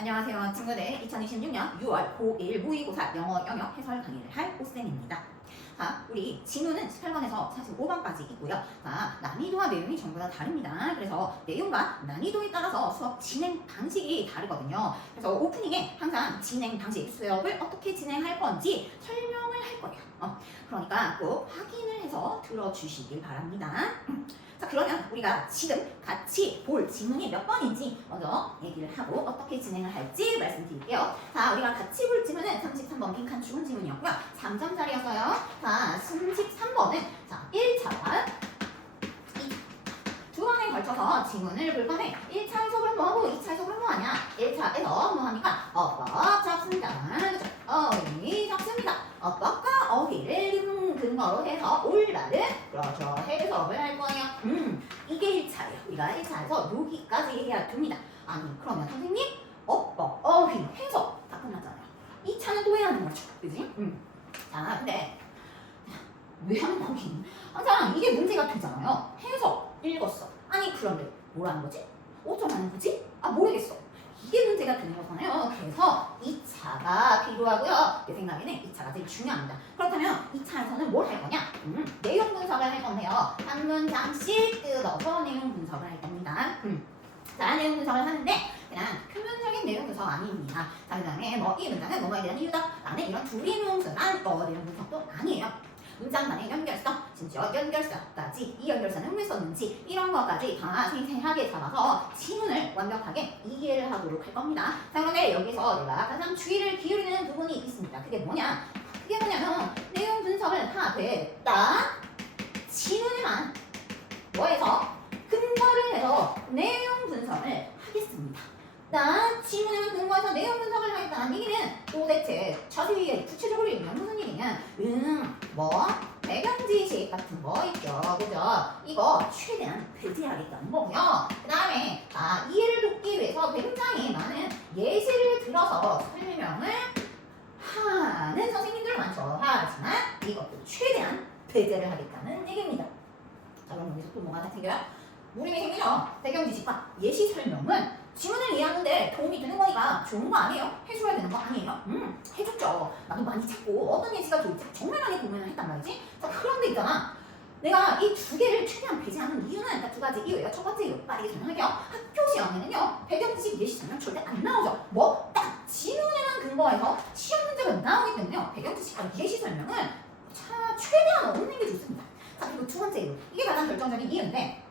안녕하세요 친구들. 2026년 6월 고1 모의고사 영어 영역 해설 강의를 할 오쌤입니다. 자, 우리 진우는 18번에서 45번까지 있고요. 자, 난이도와 내용이 전부 다 다릅니다. 그래서 내용과 난이도에 따라서 수업 진행 방식이 다르거든요. 그래서 오프닝에 항상 진행 방식, 수업을 어떻게 진행할 건지 설명을 할 거예요. 그러니까 꼭 확인을 해서 들어주시길 바랍니다. 자, 그러면 우리가 지금 같이 볼 지문이 몇 번인지 먼저 얘기를 하고 어떻게 진행을 할지 말씀드릴게요. 자, 우리가 같이 볼 지문은 33번 빈칸 주문 지문이었고요. 3점짜리였어요. 자, 33번은 자, 1차와 두 번에 걸쳐서 지문을 볼 건데 1차 해석을 뭐 하고 2차 해석을 뭐 하냐? 1차에서 뭐 합니까? 어법 잡습니다. 그죠? 어휘 잡습니다. 어법과 어휘를 근거로 해서 올바른 그렇죠. 해석을 할 거예요. 이게 1차예요. 우리가 1차에서 여기까지 해야 됩니다. 아니 그러면 선생님 어법, 어휘, 해석 다 끝났잖아요. 2차는 또 해야 하는 거죠. 그지? 자, 근데 왜 하는 거긴? 항상 이게 문제가 되잖아요. 해석 읽었어. 아니 그런데 뭐라는 거지? 어쩌라는 거지? 아 모르겠어. 이게 문제가 되는 거잖아요. 그래서 2차가 필요하고요. 내 생각에는 2차가 제일 중요합니다. 그렇다면 2차에서는 뭘 할 거냐? 내용 분석을 할 건데요. 한 문장씩 뜯어서 내용 분석을 할 겁니다. 자, 내용 분석을 하는데 그냥 표면적인 내용 분석 아닙니다. 자, 그 다음에 뭐 이 문장은 뭐뭐에 대한 이유다 라는 이런 두리뭉술한 내용 분석도 아니에요. 문장 간의 연결성, 심지어 연결사까지 이 연결사는 왜 썼는지 이런 것까지 다 생생하게 잡아서 지문을 완벽하게 이해를 하도록 할 겁니다. 자, 그런데 여기서 내가 가장 주의를 기울이는 부분이 있습니다. 그게 뭐냐? 그게 뭐냐면 내용 분석을 다 됐다. 지문에만 뭐해서 근거를 해서 내용 분석을 하겠습니다. 나 지문에만 근거해서 내용 분석을 하겠다는 얘기는 도대체 자세히 구체적으로 얘기하면 무슨 얘기냐? 뭐 배경 지식 같은 거 있죠, 그죠? 이거 최대한 배제하겠다는 거고요. 그 다음에 이해를 돕기 위해서 굉장히 많은 예시를 들어서 설명을 하는 선생님들 많죠. 하지만 이것도 최대한 배제를 하겠다는 얘기입니다. 자, 그럼 여기서 또 뭐가 생겨요? 무림이 생기죠. 배경 지식과 예시 설명은 지문을 이해하는데 도움이 되는 거니까 좋은 거 아니에요? 해줘야 되는 거 아니에요? 해줬죠. 나도 많이 찾고 어떤 예시가 좋을지 정말 많이 고민을 했단 말이지. 자, 그런데 있잖아. 내가 이 두 개를 최대한 배제하는 이유는 딱 두 가지 이유예요. 첫 번째 이유 빠르게 설명할게요. 학교 시험에는요. 배경 지식 예시 설명 절대 안 나오죠. 뭐 딱 지문에만 근거해서 시험 문제가 나오기 때문에요. 배경 지식과 예시 설명은 최대한 없는 게 좋습니다. 자, 그리고 두 번째 이유. 이게 가장 결정적인 이유인데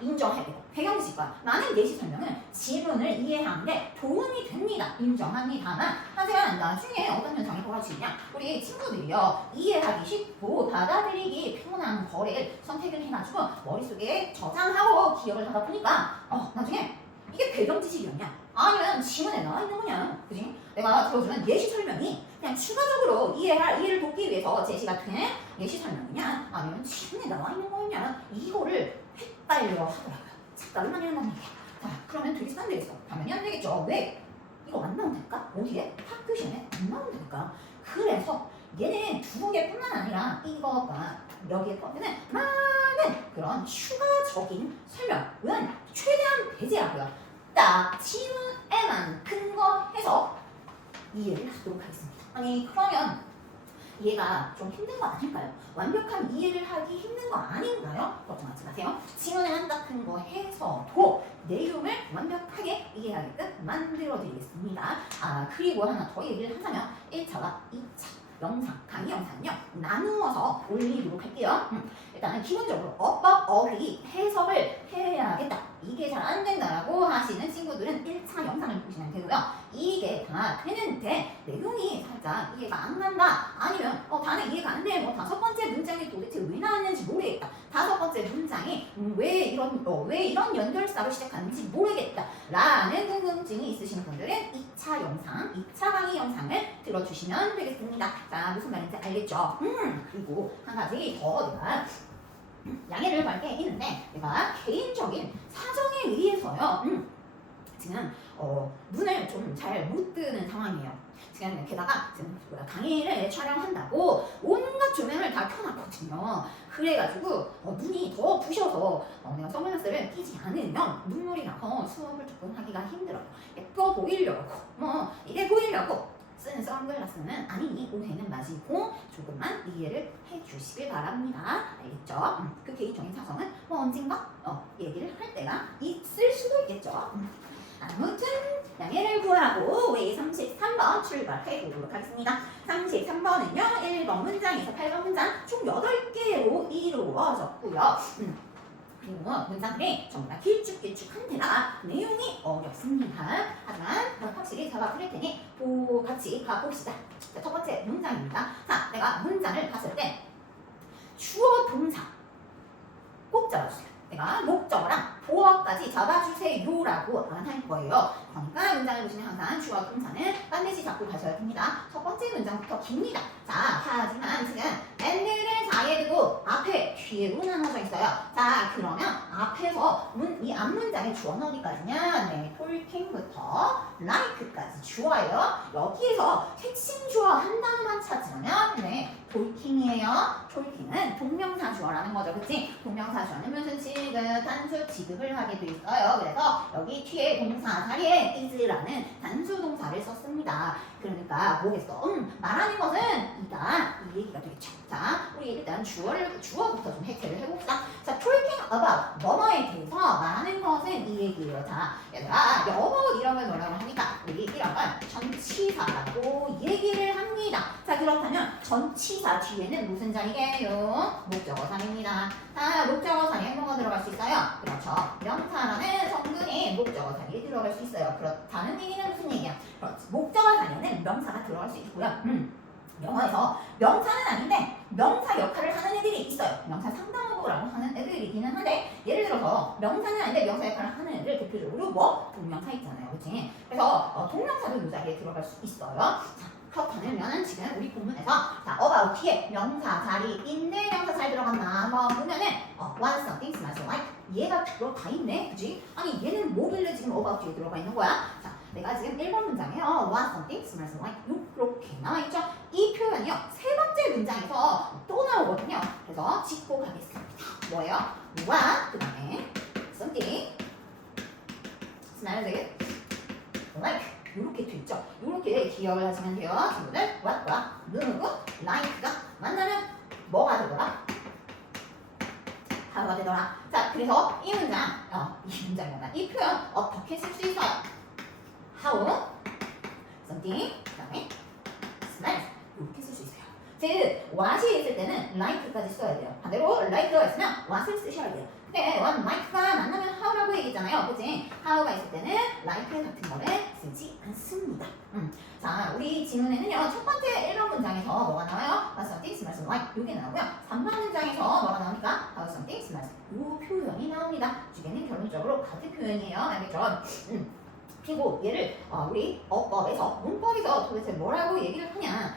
인정해야 되고 배경 지식과 많은 예시 설명은 지문을 이해하는데 도움이 됩니다. 인정합니다만 하지만 나중에 어떤 현상이 벌어지냐? 우리 친구들이요 이해하기 쉽고 받아들이기 편한 거를 선택을 해가지고 머릿속에 저장하고 기억을 하다 보니까 나중에 이게 배경 지식이었냐? 아니면 지문에 나와 있는 거냐? 그지? 내가 들어주는 예시 설명이 그냥 추가적으로 이해를 돕기 위해서 제시가 된 예시 설명이냐? 아니면 지문에 나와 있는 거냐? 이거를 헷갈려 하더라고요. 색깔을 많이 한다는 얘기야. 자, 그러면 되게 싼 되겠어. 당연히 안 되겠죠. 왜? 이거 안 나온다니까? 어디에? 학교 시험에 안 나온다니까. 그래서 얘네 두 개뿐만 아니라 이거가 여기에 포함되는 많은 그런 추가적인 설명은 최대한 배제하고요. 딱 지문에만 근거해서 이해를 하도록 하겠습니다. 아니 그러면 이해가 좀 힘든 거 아닐까요? 완벽한 이해를 하기 힘든 거 아닌가요? 걱정하지 마세요. 지문에만 딱 근거해서도 내용을 완벽하게 이해하게끔 만들어드리겠습니다. 그리고 하나 더 얘기를 하자면 1차와 2차 영상, 강의 영상은요 나누어서 올리도록 할게요. 일단은 기본적으로 어법, 어휘, 해석을 해야겠다. 이게 잘 안 된다라고 하시는 친구들은 1차 영상을 보시면 되고요. 이게 다 되는데 내용이 살짝 이해가 안 간다. 아니면 다는 이해가 안 돼. 다섯 번째 문장이 도대체 왜 나왔는지 모르겠다. 다섯 번째 문장이 왜 이런 연결사로 시작하는지 모르겠다. 라는 궁금증이 있으신 분들은 2차 영상, 2차 강의 영상을 들어주시면 되겠습니다. 자, 무슨 말인지 알겠죠? 그리고 한 가지 더 내가 양해를 구할 게 있는데 내가 개인적인 사정에 의해서요 지금 눈을 좀 잘 못 뜨는 상황이에요. 지금 게다가 지금 강의를 촬영한다고 온갖 조명을 다 켜놨거든요. 그래가지고 눈이 더 부셔서 내가 선글라스를 끼지 않으면 눈물이 나서 수업을 조금 하기가 힘들어요. 예뻐 보이려고 이래 보이려고 쓰는 선글라스는 아니니 오해는 마시고 조금만 이해를 해주시길 바랍니다. 알겠죠? 그 개인적인 사정은 언젠가 얘기를 할 때가 있을 수도 있겠죠. 아무튼 양해를 구하고 우리 33번 출발해 보도록 하겠습니다. 33번은요 1번 문장에서 8번 문장 총 8개로 이루어졌고요. 그리고 문장들이 정말 길쭉길쭉한데다 내용이 어렵습니다. 하지만 확실히 잡아 그릴 테니 같이 가봅시다. 자, 첫 번째 문장입니다. 자, 내가 문장을 봤을 때 주어 동사 꼭 잡아주세요. 내가 목적어랑 보어까지 잡아주세요라고 안 할 거예요. 그러니까 문장을 보시면 항상 주어 동사는 반드시 잡고 가셔야 됩니다. 첫 번째 문장부터 깁니다. 자, 하지만 지금 and를 자리에 두고 앞에 뒤에로 나눠져 있어요. 자, 그러면 앞에서 이 앞문장의 주어는 어디까지냐? 네, talking부터 like까지 주어예요. 여기에서 핵심 주어 한 단어만 찾으면 네, talking이에요. talking은 동명사 주어라는 거죠. 그치? 동명사 주어는 무슨 지급, 단수 지급을 하게 돼 있어요. 그래서 여기 뒤에 동사 자리에 is라는 단수 동사를 썼습니다. 그러니까 뭐겠어? 말하는 것은 이다. 이 얘기가 되겠죠. 자, 우리 일단 주어부터 좀 해체를 해봅시다. 자, talking about 뭐뭐에 대해서 말하는 것은 이 얘기예요. 자, 얘들아, 영어 이런 걸 뭐라고 하니까 우리 이런 걸 전치사라고 얘기를 합니다. 자, 그렇다면 전치사 뒤에는 무슨 자리게요? 목적어 자리입니다. 자, 목적어 자리에 뭐가 들어갈 수 있어요? 그렇죠. 명사라는 성분이 목적어 자리에 들어갈 수 있어요. 그렇다는 얘기는 무슨 얘기야? 그렇지. 목적어 자리에는 명사가 들어갈 수 있고요. 영어에서 명사는 아닌데 명사 역할을 하는 애들이 있어요. 명사 상당어구라고 하는 애들이기는 한데 예를 들어서 명사는 아닌데 명사 역할을 하는 애들 대표적으로 뭐 동명사 있잖아요. 그치? 그래서 동명사도 이 자리에 들어갈 수 있어요. 자, 그렇다면 지금 우리 본문에서 자, about 뒤에 명사 자리인데 명사 잘 들어갔나 한번 보면은 what something smells like 얘가 들어가 있네. 그치? 아니 얘는 뭐길래 지금 about 뒤에 들어가 있는 거야? 자, 내가 지금 1번 문장에 what something smells like 이렇게 나와있죠? 이 표현이요. 세 번째 문장에서 또 나오거든요. 그래서 짚고 가겠습니다. 뭐예요? what 그 다음에 something smells like 이렇게 돼 있죠. 이렇게 기억을 하시면 돼요. 친구들 what과 누구 like가 만나면 뭐가 되더라? how가 되더라. 자, 그래서 이 문장이다. 이 표현 어떻게 쓸 수 있어요? how, something, 그 다음에 smells 이렇게 쓸 수 있어요. 즉, what이 있을 때는 like까지 써야 돼요. 반대로 like가 있으면 what을 쓰셔야 돼요. 근데 what, like가 만나면 how라고 얘기했잖아요. 그치? how가 있을 때는 like 같은 거를 쓰지 않습니다. 자, 우리 지문에는요. 첫 번째 1번 문장에서 뭐가 나와요? what something smells like 이게 나오고요. 3번 문장에서 뭐가 나오니까 how something smells 이 표현이 나옵니다. 두 개는 결론적으로 같은 표현이에요. 알겠죠? 그리고 얘를 우리 어법에서 문법에서 도대체 뭐라고 얘기를 하냐?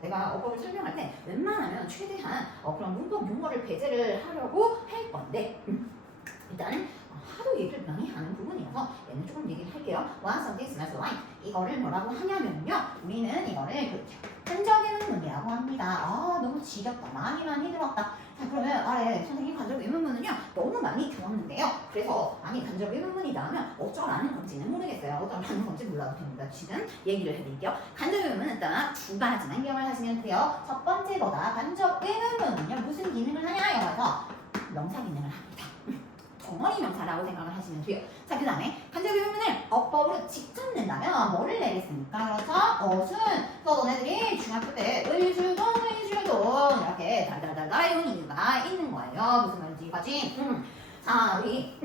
내가 어법을 설명할 때 웬만하면 최대한 그런 문법 용어를 배제를 하려고 할 건데 일단 하도 얘기를 많이 하는 부분이어서 얘는 조금 얘기를 할게요. What something smells like 이거를 뭐라고 하냐면요. 우리는 이거를 간접 의문문이라고 합니다. 너무 지겹다. 많이 들었다. 자, 그러면 아래 선생님 간접 의문문은요 너무 많이 들었는데요. 그래서 아니 간접 의문문이다 하면 어쩌라는 건지는 모르겠어요. 어쩌라는 건지 몰라도 됩니다. 지금 얘기를 해드릴게요. 간접 의문문은 딱 두 가지만 기억을 하시면 돼요. 첫 번째보다 간접 의문문은요 무슨 기능을 하냐 영어에서 명사 기능을 합니다. 정원이 명사라고 생각을 하시면 돼요. 자, 그 다음에 간접 의문문을 어법으로 직접 낸다면 뭐를 내겠습니까? 그렇죠? 어순. 그래서 너네들이 중학교 때 의주동 이렇게 달달달달 이런 이유가 있는 거예요. 무슨 말인지 이거지? 자, 우리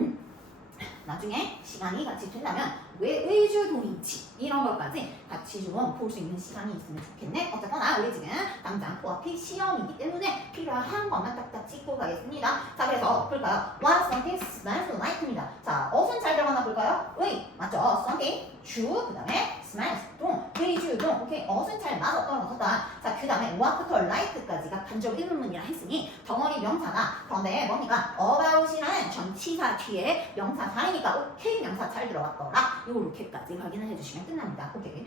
나중에 시간이 같이 된다면 왜 의주동인지 이런 것까지 같이 좀 볼 수 있는 시간이 있으면 좋겠네. 어쨌거나 우리 지금 당장 코앞이 시험이기 때문에 필요한 것만 딱딱 짚고 가겠습니다. 자, 그래서 볼까요? What something smells like입니다. 자, 어순 잘 들어가나 볼까요? 의 맞죠? something 주 그 다음에 smells 동 의주 종, 오케이, 어순 잘 맞아 떨어졌다. 자, 그 다음에 what부터 like까지가 간접 의문문이라 했으니 덩어리 명사다. 그런데 뭡니까? about이라는 전치사 뒤에 명사 살이니까 오케이 명사 잘 들어왔더라. 요렇게까지 확인을 해주시면 끝납니다. 오케이.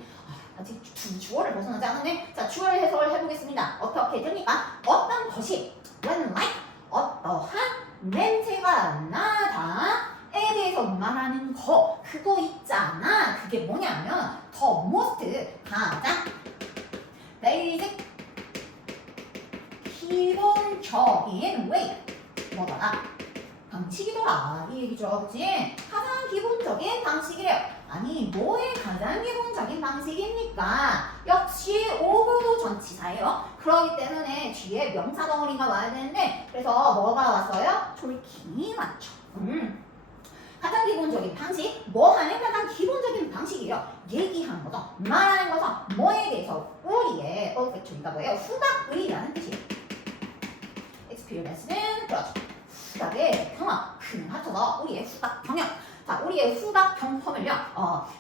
아직 주어를 벗어나지 않았네. 자, 주어를 해석을 해보겠습니다. 어떻게 됩니까? 어떤 것이 when like 어떠한 냄새가 나다에 대해서 말하는 거 그거 있잖아. 그게 뭐냐면 the most 가장 basic 기본적인 way 뭐더라? 방식이더라 이 얘기죠. 그치? 가장 기본적인 방식이래요. 아니 뭐의 가장 기본적인 방식입니까? 역시 오브도 전치사예요. 그렇기 때문에 뒤에 명사 덩어리가 와야 되는데 그래서 뭐가 왔어요? 톨킹이 맞죠. 가장 기본적인 방식, 뭐 하는 가장 기본적인 방식이에요. 얘기하는 거죠. 말하는 거죠. 뭐에 대해서 우리의 olfactory가 뭐예요? 후각의라는 뜻이에요. experience는 그렇죠. 후각의 경험, 그 합쳐서 우리의 후각 경험. 자, 우리의 후각 경험을요.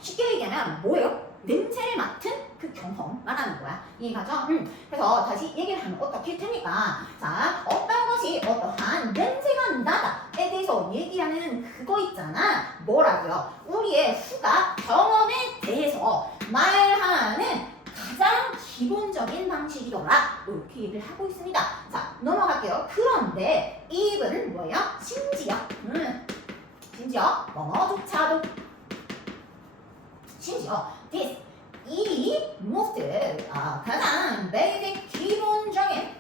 쉽게 얘기하면 뭐예요? 냄새를 맡은 그 경험 말하는 거야. 이해가죠? 그래서 다시 얘기를 하면 어떻게 됩니까? 자, 어떤 것이 어떠한 냄새가 나다에 대해서 얘기하는 그거 있잖아. 뭐라고요? 우리의 후각 경험에 대해서 말하는 가장 기본적인 방식이더라. 이렇게 얘기를 하고 있습니다. 자, 넘어갈게요. 그런데 even 뭐예요? 심지어 뭐뭐조차도 심지어 this 이 most 가장 basic 기본적인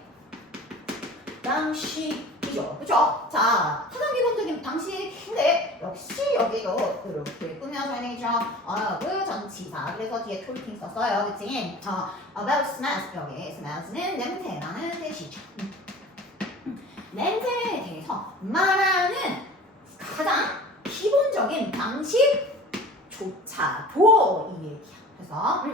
방식이죠. 그쵸? 자, 가장 기본적인 방식인데 역시 여기도 그렇게 꾸며줘야 되겠죠. 그 전치사 그래서 뒤에 톨킹 썼어요. 그치? about smells 여기 smells는 냄새라는 뜻이죠. 냄새에 대해서 말하는 가장 기본적인 방식조차도 이 얘기야. 그래서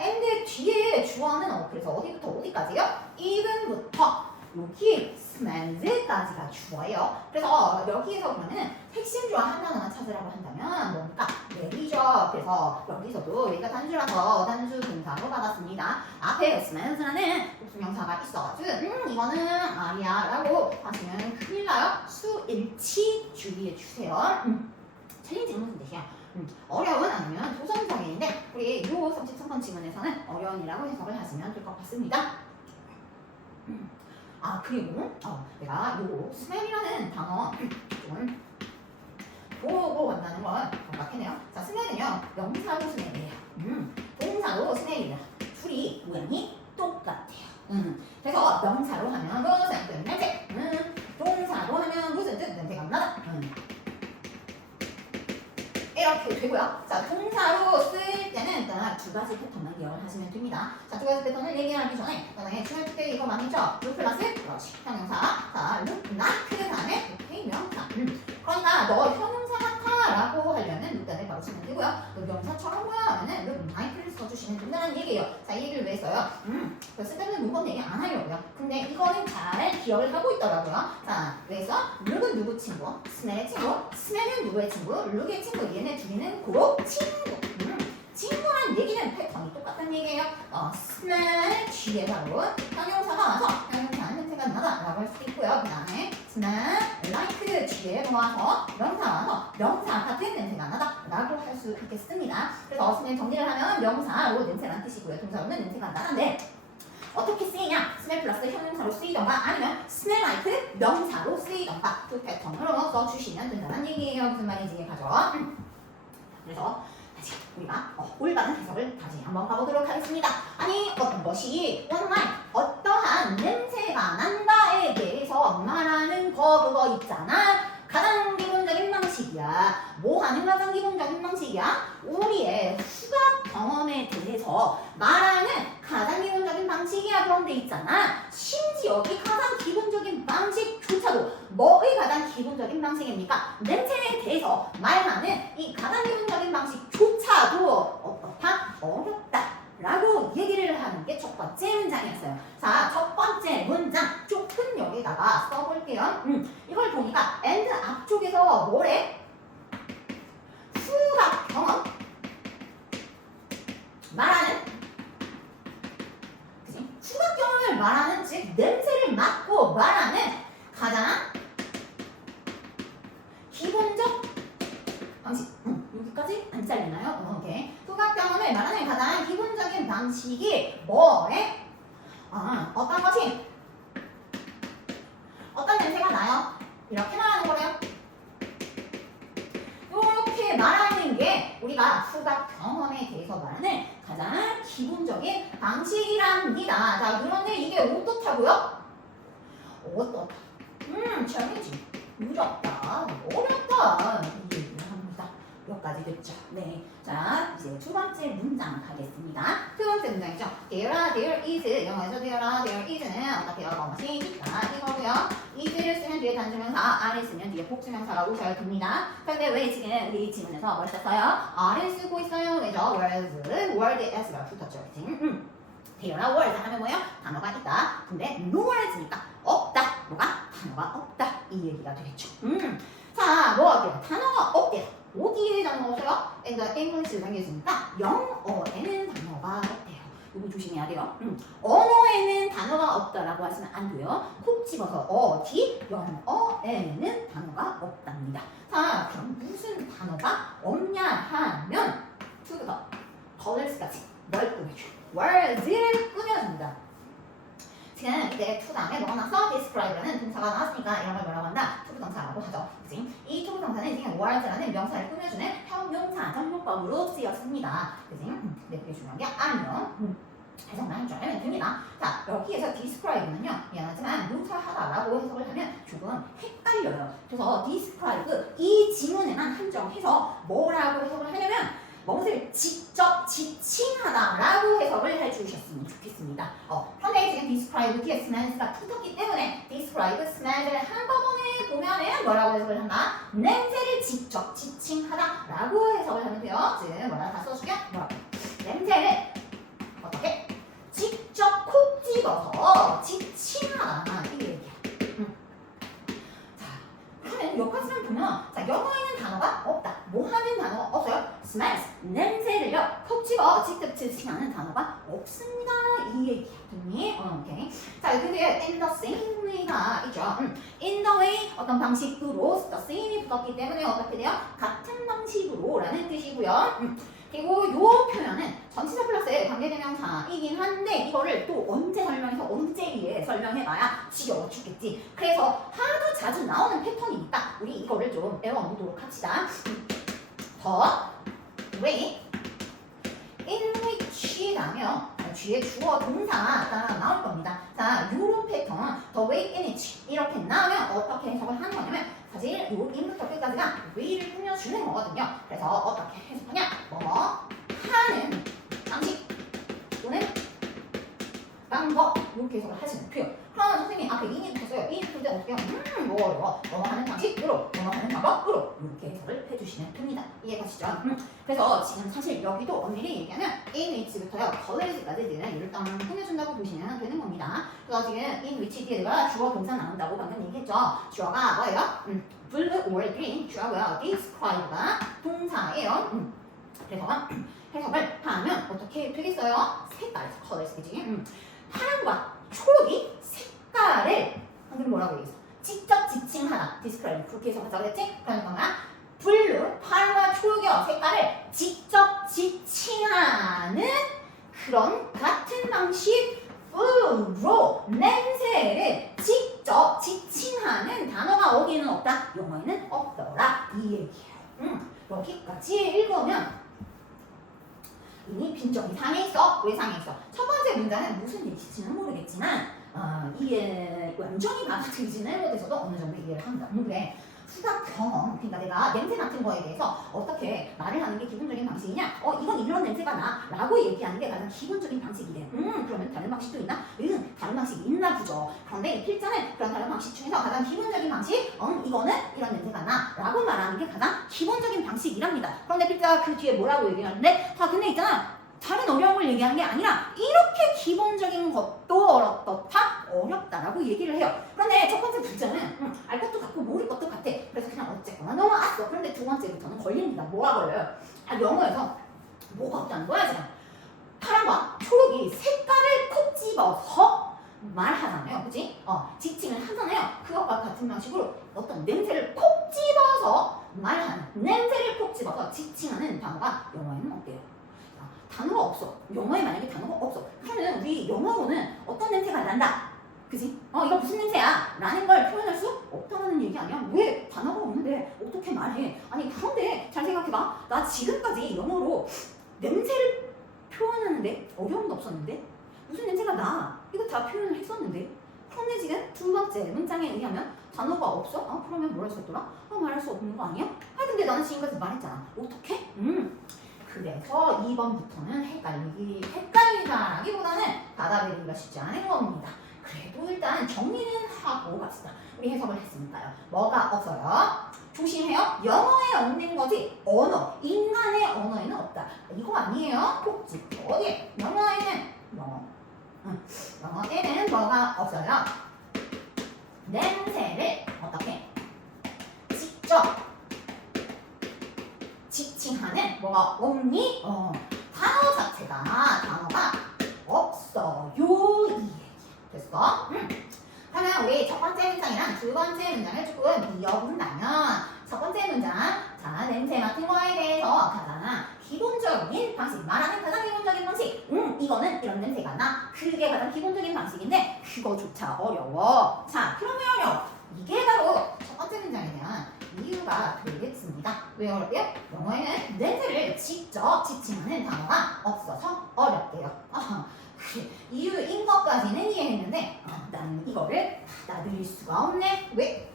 and 뒤에 주어는 그래서 어디부터 어디까지요? even부터 여기 smells까지가 주어예요. 그래서 여기에서 그러면 핵심 주어 한 단어만 찾으라고 한다면 뭡니까? may죠. 그래서 여기서도 얘가 단주라서 단주 동사로 받았습니다. 앞에 smells라는 복수명사가 있어가지고 이거는 아니야 라고 하시면 큰일 나요. 수일치 주의해 주세요. 챌린지는 무슨 뜻이야? 어려운 아니면 도전장애인데 우리 요 33번 지문에서는 어려운이라고 해석을 하시면 될 것 같습니다. 그리고 내가 요 smell이라는 단어 좀 보고 간다는 걸 생각해내요. 자, smell은요 명사로 smell이에요. 동사로 smell이에요. 둘이 모양이 똑같아요. 그래서 명사로 하면 무슨 뜻? 냄새. 동사로 하면 무슨 뜻? 냄새가 나다. 이렇게 되고요. 자, 동사로 쓸 때는 일단 두 가지 패턴만 기억을 하시면 됩니다. 자, 두 가지 패턴을 얘기하기 전에 그다음에 중요할 때 이거 많이 있죠? 루 플러스 그렇지. 형용사. 자, 루, 나, 그 다음에 오케이 명사. 그러니까 너 형용사 같아 라고 하려면 루단을 바로 쓰면 되고요. 너 명사처럼 보여 하면은 루 마이크를 써주시면 된다는 얘기예요. 자, 이 얘기를 왜 써요? 쓸데없는 문법 얘기 안 하려고요. 근데 이거는 잘 기억을 하고 있더라고요. 자, 그래서 룩은 누구 친구? 스멜의 친구. 스멜은 누구의 친구? 룩의 친구. 얘네 둘이는 고로 친구. 친구란 얘기는 패턴이 똑같다는 얘기예요. 스멜 뒤에 바로 형용사가 와서 형용사는 냄새가 나다 라고 할 수도 있고요. 그 다음에 스멜, like 뒤에 모아서 명사 와서 명사 같은 냄새가 나다 라고 할 수 있겠습니다. 그래서 스멜 정리를 하면 명사로 냄새라는 뜻이고요. 동사로는 냄새가 나는데 어떻게 쓰이냐? 스멜 플러스 형용사로 쓰이던가 아니면 스멜 라이크 명사로 쓰이던가 두 패턴으로 써주시면 된다는 얘기예요. 무슨 말인지 가죠. 그래서 다시 우리가 올바른 해석을 다시 한번 가보도록 하겠습니다. 아니 어떤 것이 원라인 어떠한 냄새가 난다에 대해서 말하는 거 그거 있잖아. 가장 기본적인 방식이야. 뭐 하는 가장 기본적인 방식이야? 우리의 후각 경험에 대해서 말하는 가장 기본적인 방식이야. 그런데 있잖아. 심지어 이 가장 기본적인 방식조차도 뭐의 가장 기본적인 방식입니까? 냄새에 대해서 말하는 이 가장 기본적인 방식조차도 어떻다? 어렵다. 라고 얘기를 하는 게 첫 번째 문장이었어요. 자, 첫 번째 문장 조금 여기다가 써볼게요. 이걸 보니까 and 앞쪽에서 뭐래? 후각 경험 말하는 말하는 즉 냄새를 맡고 말하는 가장 기본적 방식. 여기까지 안 잘리나요? 오케이. 후각 경험을 말하는 가장 기본적인 방식이 뭐래? 어떤 것이 어떤 냄새가 나요? 이렇게 말하는 거래요. 이렇게 말하는 게 우리가 후각 경험에 대해서 말하는 가장 기본적인 방식이랍니다. 자, 그런데 이게 어떻다고요? 어떻다? 재미지. 어렵다. 어렵다. 이 얘기를 합니다. 여기까지 됐죠? 네. 자, 이제 두 번째 문장 가겠습니다. 두 번째 문장이죠. there is. 영어에서 there is는 어떻게 뭐뭐이 있다. 이거고요. is를 쓰면 뒤에 단수명사, are를 쓰면 뒤에 복수명사가 오셔야 됩니다. 근데 왜 지금 우리 지문에서 뭘 썼어요? are를 쓰고 있어요. 왜죠? word s가 붙었죠. there나 word 하면 뭐예요? 단어가 있다. 근데 nowords니까 없다. 뭐가? 단어가 없다. 이 얘기가 되겠죠. 자, 뭐가 단어가 없대요. 어디에 단어가 없어요? in the English language니까 영어에는 단어가 없대요. 이거 조심해야 돼요. 언어에는 단어가 없다라고 하시면 안 돼요. 콕 집어서 어디? 영어에는 단어가 없답니다. 자, 그럼 무슨 단어가 없냐 하면 to the colors까지 뭘 꾸며줘? words를 꾸며줍니다. 지금 이제 to 다음에 뭐가 나서 describe라는 동사가 나왔으니까 이런 걸 뭐라고 한다? 투부정사라고 하죠. 그치? 이 투부정사는 지금 words라는 명사를 꾸며주는 형용사 전문법으로 쓰였습니다. 그치? 근데 그게 중요한 게 아니요. 해석만 할 줄 알면 됩니다. 자, 여기에서 describe는요, 미안하지만 묘사하다라고 해석을 하면 조금 헷갈려요. 그래서 describe 이 지문에만 한정해서 뭐라고 해석을 하냐면 무엇을 직접 지칭하다라고 해석을 해주셨으면 좋겠습니다. 그런데 지금 describe 뒤에 smells,가 붙었기 때문에 describe, smells를 한꺼번에 보면은 뭐라고 해석을 한다? 냄새를 직접 지칭하다라고 해석을 하면 돼요. 지금 뭐라 다 써줄게. 뭐라고? 냄새를 어떻게? 직접 콕 집어서 지칭하다. 이게 얘기야. 자, 그러면 여기까지만 보면 자, 영어에는 단어가 없다. 뭐 하는 단어가 없어요? smells, 냄새를요 콕 집어 직접 지칭하는 단어가 없습니다. 이 얘기야. 됐니? 오케이. 자, 근데 in the same way가 있죠. in the way 어떤 방식으로 the same이 붙었기 때문에 어떻게 돼요? 같은 방식으로 라는 뜻이고요. 그리고 요 표현은 전치사 플러스 관계대명사이긴 한데 이거를 또 언제 설명해서 언제에 설명해봐야 지겨워 죽겠지. 그래서 하도 자주 나오는 패턴이니까 우리 이거를 좀 외워보도록 합시다. the way in which 라며 뒤에 주어 동사가 나올 겁니다. 자, 요런 패턴 the way in which 이렇게 나오면 어떻게 해석을 하는 거냐면 사실 요 인부터 끝까지가 way를 꾸며주는 거거든요. 그래서 어떻게 해석하냐? 뭐 하는 방식 또는 방법 이렇게 해석을 하시는 표현. 그러면 선생님이 앞에 인이 붙었어요. 인이 붙을 때 어떻게 해요? 뭐 하는 방식으로 뭐 하는 방법으로 이렇게 해석을 해주시면 됩니다. 이해가시죠? 그래서 지금 사실 여기도 엄밀히 얘기하면 in which부터요 college까지는 얘를 딱 꾸며준다고 보시면 되는 겁니다. 그래서 지금 in which 뒤에다가 주어 동사 나온다고 방금 얘기했죠. 주어가 뭐예요? blue or green 주어고요. describe가 동사예요. 그래서 해석을 하면 어떻게 되겠어요? 색깔, colors, 그치? 파란과 초록이 색깔을 방금 뭐라고 얘기했어? 직접 지칭하다, describe 그렇게 해석하자고 그랬지? 그러니까 블루, 파란과 초록의 색깔을 직접 지칭하는 그런 같은 방식으로 냄새를 직접 지칭하는 단어가 어디에는 없다? 영어에는 없더라 이 얘기예요. 여기까지 읽으면 이미 빈정이 상해 있어? 왜 상해 있어? 첫 번째 문장은 무슨 얘기인지는 모르겠지만 이게 완전히 받아들이지는 못해서도 어느 정도 이해를 합니다. 그래 후각 경험, 그러니까 내가 냄새 맡은 거에 대해서 어떻게 말을 하는 게 기본적인 방식이냐? 이건 이런 냄새가 나 라고 얘기하는 게 가장 기본적인 방식이래. 그러면 다른 방식도 있나? 다른 방식이 있나 보죠. 그런데 이 필자는 그런 다른 방식 중에서 가장 기본적인 방식, 이거는 이런 냄새가 나 라고 말하는 게 가장 기본적인 방식이랍니다. 그런데 필자가 그 뒤에 뭐라고 얘기하는데 근데 있잖아. 다른 어려움을 얘기하는 게 아니라 이렇게 기본적인 것도 어렵다라고 얘기를 해요. 그런데 첫 번째 문제는 알 것도 같고 모를 것도 같아. 그래서 그냥 어쨌거나 넘어갔어. 그런데 두 번째부터는 걸립니다. 뭐가 걸려요? 영어에서 뭐가 없다는 거야 지금. 파란과 초록이 색깔을 콕 집어서 지칭을 하잖아요. 그것과 같은 방식으로 어떤 냄새를 콕 집어서 말하는, 냄새를 콕 집어서 지칭하는 단어가 영어에는 없대요. 단어가 없어. 영어에 만약에 단어가 없어. 그러면 우리 영어로는 어떤 냄새가 난다. 그지? 이거 무슨 냄새야? 라는 걸 표현할 수 없다는 얘기 아니야? 왜? 단어가 없는데 어떻게 말해? 아니 그런데 잘 생각해봐. 나 지금까지 영어로 냄새를 표현하는데 어려움도 없었는데 무슨 냄새가 나? 이거 다 표현을 했었는데 그런데 지금 두 번째 문장에 의하면 단어가 없어? 그러면 뭘 할 수 있더라? 말할 수 없는 거 아니야? 근데 나는 지금까지 말했잖아. 어떻게? 그래서 2번부터는 헷갈리다라기보다는 받아들이기가 쉽지 않은 겁니다. 그래도 일단 정리는 하고 갑시다. 우리 해석을 했으니까요. 뭐가 없어요? 조심해요. 영어에 없는 거지 언어, 인간의 언어에는 없다. 이거 아니에요. 꼭지 어디? 영어에는 영어에는 뭐가 없어요? 냄새를 어떻게? 직접 지칭하는 뭐가 없니? 단어가 없어요. 이 얘기. 됐어? 그러면 우리 첫 번째 문장이랑 두 번째 문장을 조금 이어본다면 첫 번째 문장, 자 냄새 맡은 거에 대해서 가장 기본적인 방식, 말하는 가장 기본적인 방식. 이거는 이런 냄새가 나. 그게 가장 기본적인 방식인데 그거조차 어려워. 자, 그러면 어려워. 이게 바로 첫 번째 문장에 대한 이유가 되겠습니다. 왜 어렵대요? 영어에는 냄새를 직접 지칭하는 단어가 없어서 어렵대요. 그래, 이유인 것까지는 이해했는데 나는 이거를 받아들일 수가 없네. 왜?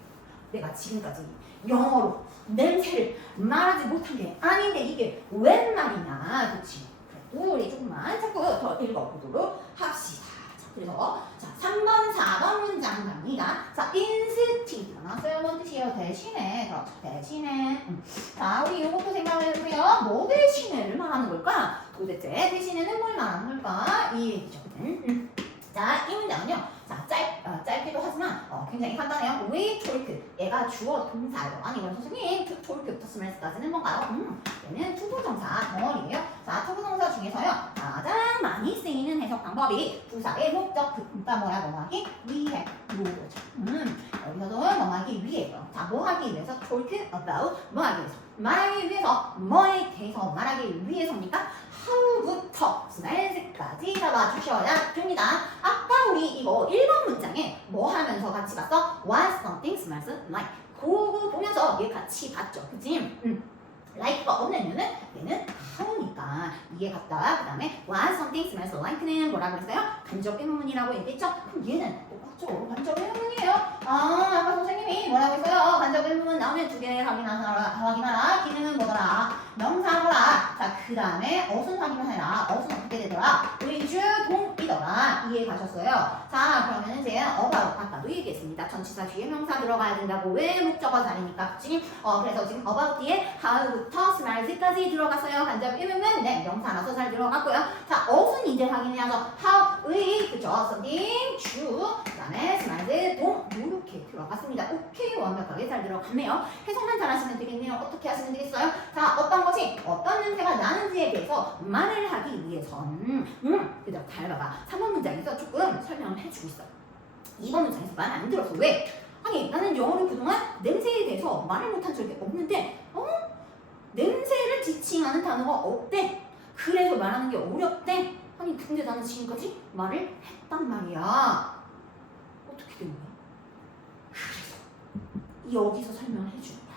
내가 지금까지 영어로 냄새를 말하지 못한 게 아닌데 이게 웬 말이냐, 그치? 그래도 우리 조금만 자꾸 더 읽어보도록 합시다. 자, 그래서 자 3번, 4번 문장 갑니다. 자, 인스티 나왔어요. 뭔 뜻이에요? 대신에. 그렇죠. 대신에. 자, 우리 이것도 생각해보세요. 뭐 대신에를 말하는 걸까? 도대체 대신에는 뭘 말하는 걸까? 이 얘기죠. 자, 이 문장은요. 자, 짧기도 하지만 굉장히 간단해요. We talk. 얘가 주어 동사예요. 아니, 선생님, to talk 붙었으면서까지는 뭔가요? 얘는 투부정사 덩어리예요. 자, 투부정사 중에서요. 가장 많이 쓰이는 해석 방법이 부사의 목적, 그러니까 뭐라고 하기 위해. 뭐죠? 여기서도 뭐 하기 위해요. 자, 뭐 하기 위해서? talk about. 뭐 하기 위해서? 말하기 위해서. 뭐에 대해서 말하기 위해서입니까? how부터 smells,까지 잡아주셔야 됩니다. 아까 우리 이거 1번 문장에 뭐 하면서 같이 봤어? What something smells like. 그거 보면서 얘 같이 봤죠. 그치? like가 없는 이유는 얘는 how니까 이해 갔다. 그 다음에 what something smells like는 뭐라고 했어요? 간접 의문문이라고 얘기했죠? 그럼 얘는 똑같죠. 간접 의문문이에요. 아까 선생님이 뭐라고 했어요? 간접 의문문 나오면 두 개 확인하라. 기능은 뭐더라? 명사더라. 자, 그 다음에 어순 확인해라. 어순 어떻게 되더라? 의주 동이더라. 이해 가셨어요? 자, 그러면 이제 about 아까도 얘기했습니다. 전치사 뒤에 명사 들어가야 된다고. 왜? 목적어 자리니까. 그치? 그래서 지금 about 뒤에 how부터 smells까지 들어갔어요. 간접 의문문 네, 명사라서 잘 들어갔고요. 자, 어순 이제 확인해야죠. how의 그죠? something 주 그 다음에 smells 동 이렇게 들어갔습니다. 오케이, 완벽하게 잘 들어갔네요. 해석만 잘 하시면 되겠네요. 어떻게 하시면 되겠어요? 자, 어떤 냄새가 나는지에 대해서 말을 하기 위해선 그죠? 잘 봐봐. 3번 문장에서 조금 설명을 해주고 있어. 2번 문장에서 말 안 들었어. 왜? 아니, 나는 영어로 그동안 냄새에 대해서 말을 못한 적이 없는데 냄새를 지칭하는 단어가 없대. 그래서 말하는 게 어렵대. 아니, 근데 나는 지금까지 말을 했단 말이야. 어떻게 된 거야? 그래서 여기서 설명을 해주는 거야.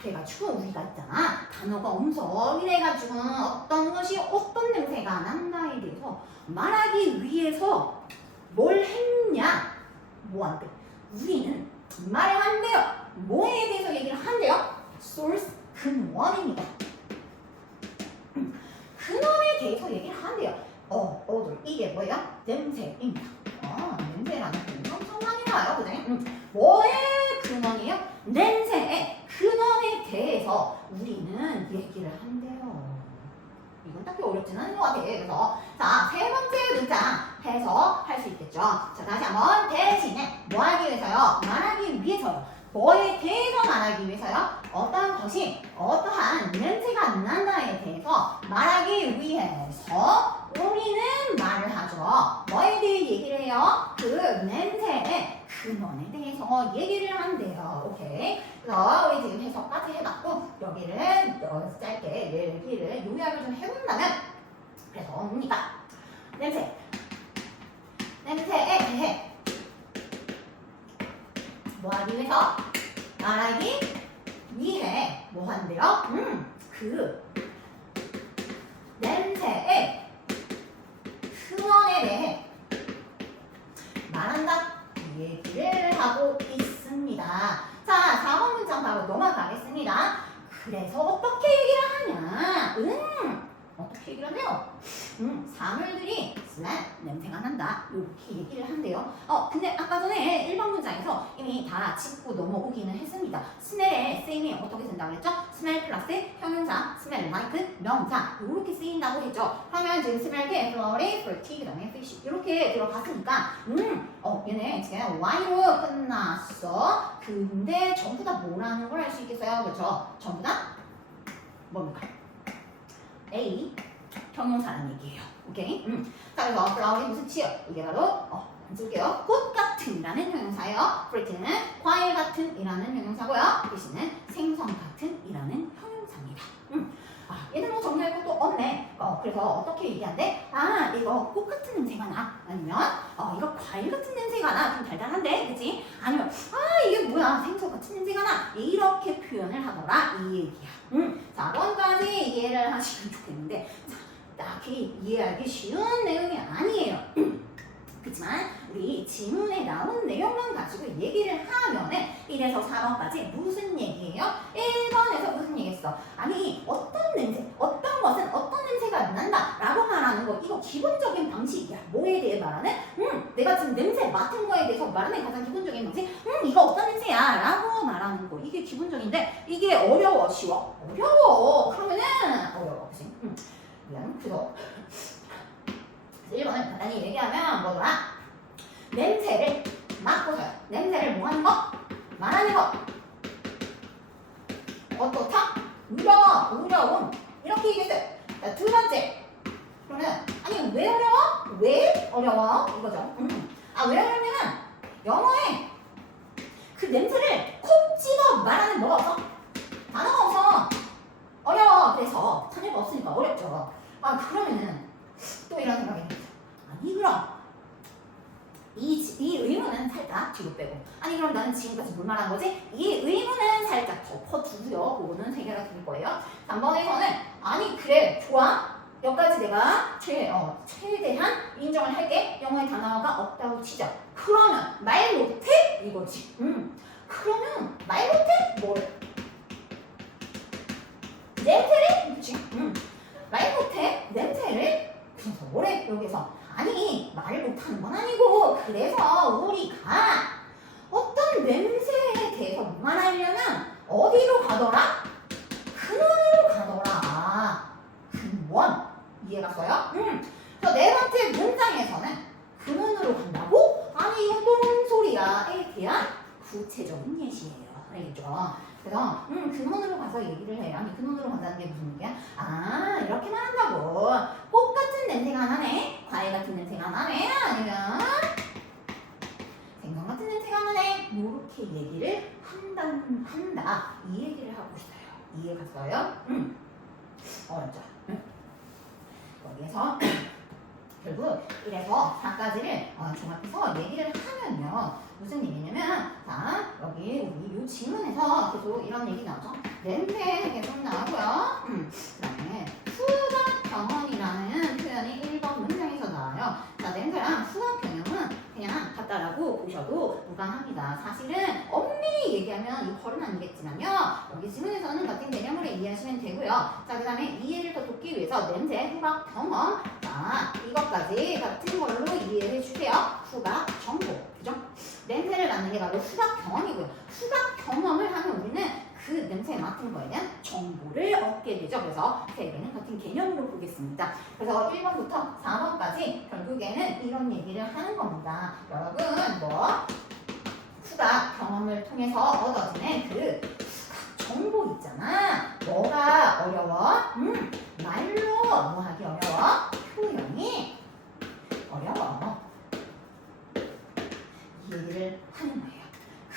그래가지고 우리가 있잖아. 단어가 엄청 이래가지고 어떤 것이 어떤 냄새가 난다에 대해서 말하기 위해서 뭘 했냐? 뭐 한대? 우리는 말을 한대요. 뭐에 대해서 얘기를 한대요? source, 근원입니다. 근원에 대해서 얘기를 한대요. odor, 이게 뭐예요? 냄새입니다. 냄새라는 게 엄청 많이 나요. 그죠? 뭐의 근원이에요? 냄새의 근원에 대해서 우리는 얘기를 한대요. 이건 딱히 어렵진 않은 것 같아요. 그래서 자, 세 번째 문장 해석할 수 있겠죠. 자, 다시 한번 대신에 뭐 하기 위해서요? 말하기 위해서요. 뭐에 대해서 말하기 위해서요? 어떤 것이 어떠한 냄새가 난다에 대해서 말하기 위해서 우리는 말을 하죠. 뭐에 대해 얘기를 해요? 그 냄새의 얘기를 한대요. 오케이. 그래서 우리 지금 해석까지 해봤고 여기를 짧게 얘기를 요약을 좀 해본다면 그래서 뭡니까? 냄새에 대해 뭐하기 위해서? 말하기 위해 뭐 한대요? 그 냄새의 근원에 대해 말한다 이 얘기를 하고 있습니다. 자, 4번 문장 바로 넘어가겠습니다. 그래서 어떻게 얘기를 하냐? 어떻게 얘기를 하네요? 사물들이 냄새가 난다 이렇게 얘기를 한대요. 근데 아까 전에 1번 문장에서 이미 다 짚고 넘어오기는 했습니다. 스멜의 쓰임이 어떻게 된다고 그랬죠? 스멜 플러스 형용사, 스멜 like 명사 이렇게 쓰인다고 했죠. 그러면 지금 스멜게 flowery, fruity, 그 다음에 fish 이렇게 들어갔으니까 얘네 지금 y로 끝났어. 근데 전부 다 뭐라는 걸 알 수 있겠어요? 그렇죠? 전부 다 뭡니까? A 형용사라는 얘기예요. 오케이? 자, 그래서 flower이 무슨 치요? 이게 바로 쓸게요. 꽃 같은이라는 형용사예요. fruit는 과일 같은이라는 형용사고요. fish는 생선 같은이라는 형용사입니다. 얘는 뭐 정리할 것도 없네. 그래서 어떻게 얘기한대? 이거 꽃 같은 냄새가 나. 아니면 이거 과일 같은 냄새가 나. 좀 달달한데, 그치? 아니면 이게 뭐야? 생선 같은 냄새가 나. 이렇게 표현을 하더라. 이 얘기야. 4번까지 이해를 하시면 좋겠는데 딱히 이해하기 쉬운 내용이 아니에요. 그렇지만 우리 지문에 나온 내용만 가지고 얘기를 하면은 1에서 4번까지 무슨 얘기예요? 1번에서 무슨 얘기했어? 아니 어떤 냄새, 어떤 것은 어떤 냄새가 난다 라고 말하는 거 이거 기본적인 방식이야. 뭐에 대해 말하는? 내가 지금 냄새 맡은 거에 대해서 말하는 가장 기본적인 방식 이거 어떤 냄새야 라고 말하는 거 이게 기본적인데 이게 어려워 쉬워? 어려워. 그러면은 어려워. 그치? 그래서 1번을 간단히 얘기하면 뭐더라? 냄새를 맡고서요. 냄새를 뭐 하는 거? 말하는 거. 어떻다? 어려운. 이렇게 얘기했어요. 자, 두 번째. 그러면 아니 왜 어려워? 왜 어려워? 이거죠. 왜 어려우냐면 영어에 그 냄새를 콕 집어 말하는 뭐가 없어? 단어가 없어. 어려워. 그래서 단어가 없으니까 어렵죠. 그러면은 또 이런 생각이 듭니다. 아니 그럼 이 의문은 살짝 뒤로 빼고 아니 그럼 나는 지금까지 뭘 말한 거지? 이 의문은 살짝 덮어두고요. 그거는 해결해 드릴 거예요. 3번에서는 아니 그래 좋아 여기까지 내가 최대한 인정을 할게. 영어에 단어가 없다고 치죠. 그러면 말 못해? 이거지. 그러면 말 못해? 뭘? 냄새를? 그치? 말 못해? 냄새를? 그래서 뭐래? 여기서 아니 말을 못하는 건 아니고 그래서 우리가 어떤 냄새에 대해서 말하려면 어디로 가더라? 근원으로 가더라. 근원 이해갔어요? 그래서 네 번째 문장에서는 근원으로 간다고? 아니 이건 또 뭔 소리야?에 대한 구체적인 예시예요. 알겠죠? 그래서 근원으로 가서 얘기를 해요. 아니 근원으로 간다는 게 무슨 얘기야? 이렇게 말한다고. 꽃 같은 냄새가 나네. 과일 같은 냄새가 나네. 아니면 생선 같은 냄새가 나네. 이렇게 얘기를 한다. 이 얘기를 하고 있어요. 이해갔어요? 어렵죠? 여기에서 결국 1에서 4까지를 종합해서 얘기를 하면요. 무슨 얘기냐면 자 여기 우리 이 지문에서 계속 이런 얘기 나오죠. 냄새 계속 나오고요. 그 다음에 수학 경험이라는 표현이 1번 문장에서 나와요. 자 냄새랑 수학 경험은 그냥 같다라고 보셔도 무방합니다. 사실은 엄밀히 얘기하면 이 펄은 아니겠지만요. 여기 지문에서는 같은 개념으로 이해하시면 되고요. 자 그 다음에 이해를 더 돕기 위해서 냄새, 후각, 경험 자 이것까지 같은 걸로 이해해 주세요. 후각, 정보 그죠? 냄새를 맡는 게 바로 후각 경험이고요. 후각 경험을 하면 우리는 그 냄새 맡은 거에 대한 정보를 얻게 되죠. 그래서 세 개는 같은 개념으로 보겠습니다. 그래서 1번부터 4번까지 결국에는 이런 얘기를 하는 겁니다. 여러분 뭐 후각 경험을 통해서 얻어지는 그 후각 정보 있잖아. 뭐가 어려워? 말로 뭐 하기 어려워? 표현이 어려워. 이 얘기를 하는 거예요.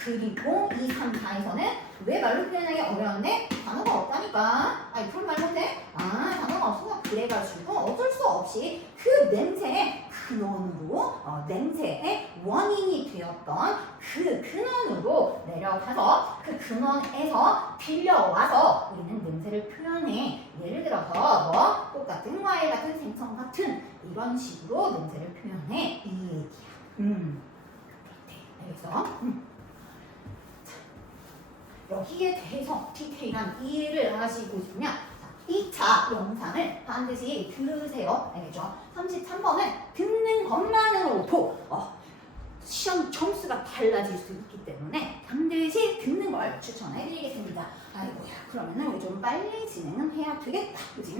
그리고 2, 3, 4에서는 왜 말로 표현하기 어려운데? 단어가 없다니까. 아니, 그런 말 못해? 아, 단어가 없어서 그래가지고 어쩔 수 없이 그 냄새의 근원으로, 냄새의 원인이 되었던 그 근원으로 내려가서 그 근원에서 빌려와서 우리는 냄새를 표현해. 예를 들어서 뭐 똑같은 과일 같은 생선 같은 이런 식으로 냄새를 표현해. 이 얘기야. 알겠어? 여기에 대해서 디테일한 이해를 하시고 싶으면 2차 영상을 반드시 들으세요. 알겠죠? 33번은 듣는 것만으로도 시험 점수가 달라질 수 있기 때문에 반드시 듣는 걸 추천해드리겠습니다. 아이고야, 그러면은 우리 좀 빨리 진행은 해야 되겠다. 그치?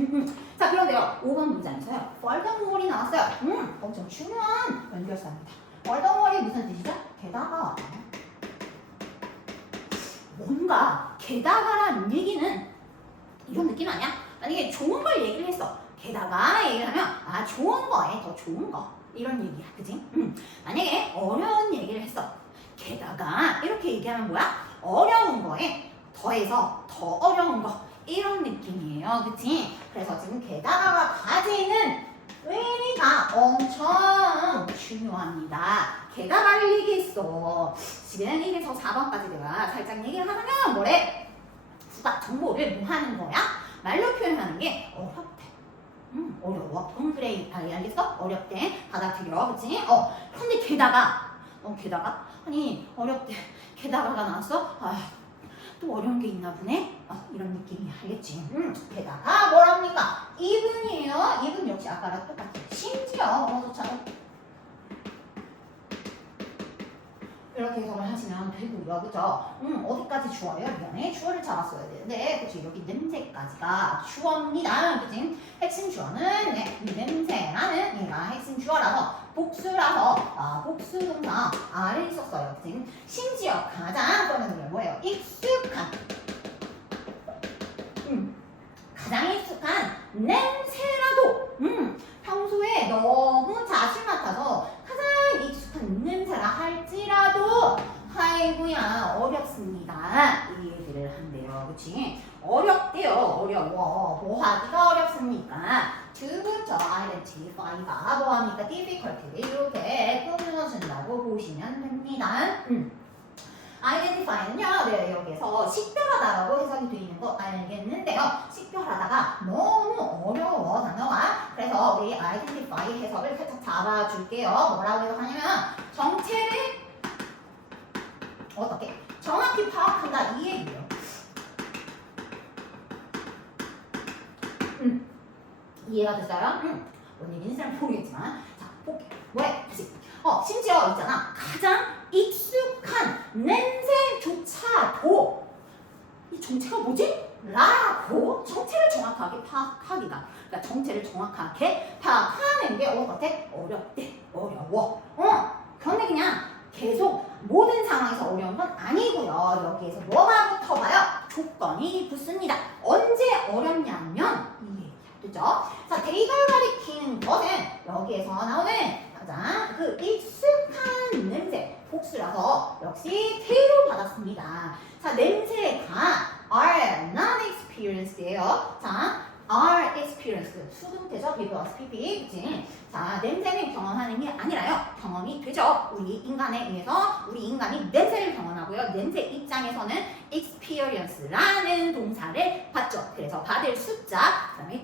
자, 그런데요, 5번 문장에서요, 뻘덩어리 나왔어요. 엄청 중요한 연결사입니다. 뻘덩어리 무슨 뜻이죠? 게다가. 뭔가 게다가라는 얘기는 이런 느낌 아니야? 만약에 좋은 걸 얘기를 했어. 게다가 얘기를 하면 좋은 거에 더 좋은 거 이런 얘기야. 그치? 만약에 어려운 얘기를 했어. 게다가 이렇게 얘기하면 뭐야? 어려운 거에 더해서 더 어려운 거 이런 느낌이에요. 그치? 그래서 지금 게다가가 가지는 의미가 엄청 중요합니다. 게다가를 얘기했어. 지금 1에서 4번까지 내가 살짝 얘기를 하자면 뭐래? 수학 정보를 뭐 하는 거야? 말로 표현하는 게 어렵대. 어려워. 그래, 알겠어? 어렵대. 받아들여. 그치? 근데 게다가 아니 어렵대. 게다가가 나왔어? 또 어려운 게 있나 보네? 이런 느낌이 알겠지? 게다가 뭐랍니까? 이분이에요. 이분 역시 아까랑 똑같아. 심지어 언어조차도 이렇게 해석을 하시면 되고요. 그죠? 어디까지 주어예요? 미안해. 주어를 잡았어야 되는데 그치? 여기 냄새까지가 주어입니다. 그치? 핵심 주어는 냄새라는 얘가 핵심 주어라서 복수라서 복수동사 R을 썼어요. 그치? 심지어 가장 써는 게 뭐예요? 익숙한 가장 익숙한 냄새라도 평소에 너무 자주 맡아서 가장 익숙한 냄새라 할지라도 아이고야 어렵습니다. 이 얘기를 한대요. 그치? 어렵대요. 어려워. 뭐 하기가 어렵습니까? to부터 identify가 뭐합니까? difficulty를 이렇게 끊어준다고 보시면 됩니다. identify는요, 여기에서 식별하다라고 해석이 되어 있는 거 알겠는데요. 식별하다가 너무 어려워, 단어가. 그래서 우리 identify 해석을 살짝 잡아줄게요. 뭐라고 해석하냐면, 정체를 어떻게? 정확히 파악한다, 이 얘기예요. 이해가 됐어요? 뭔 얘기인지 잘 모르겠지만. 자, 볼게. 뭐해? 다시. 심지어 있잖아. 가장 익숙한 냄새조차도 이 정체가 뭐지? 라고 정체를 정확하게 파악하기가. 그러니까 정체를 정확하게 파악하는 게 어때? 어렵대. 어려워. 그런데 그냥 계속 모든 상황에서 어려운 건 아니고요. 여기에서 뭐가 붙어봐요? 조건이 붙습니다. 언제 어렵냐면 이 얘기야. 그죠? 자, 대입을 가리키는 것은 여기에서 나오는 가장 그 익숙한 냄새 복수라서 역시 T로 받았습니다. 자, 냄새가 are not experienced예요. 자, are experienced 수동태죠. Be plus PP. 그치? 자, 냄새는 경험하는 게 아니라요. 경험이 되죠. 우리 인간에 의해서 우리 인간이 냄새를 경험하고요. 냄새 입장에서는 experience라는 동사를 받죠. 그래서 받을 숫자 그다음에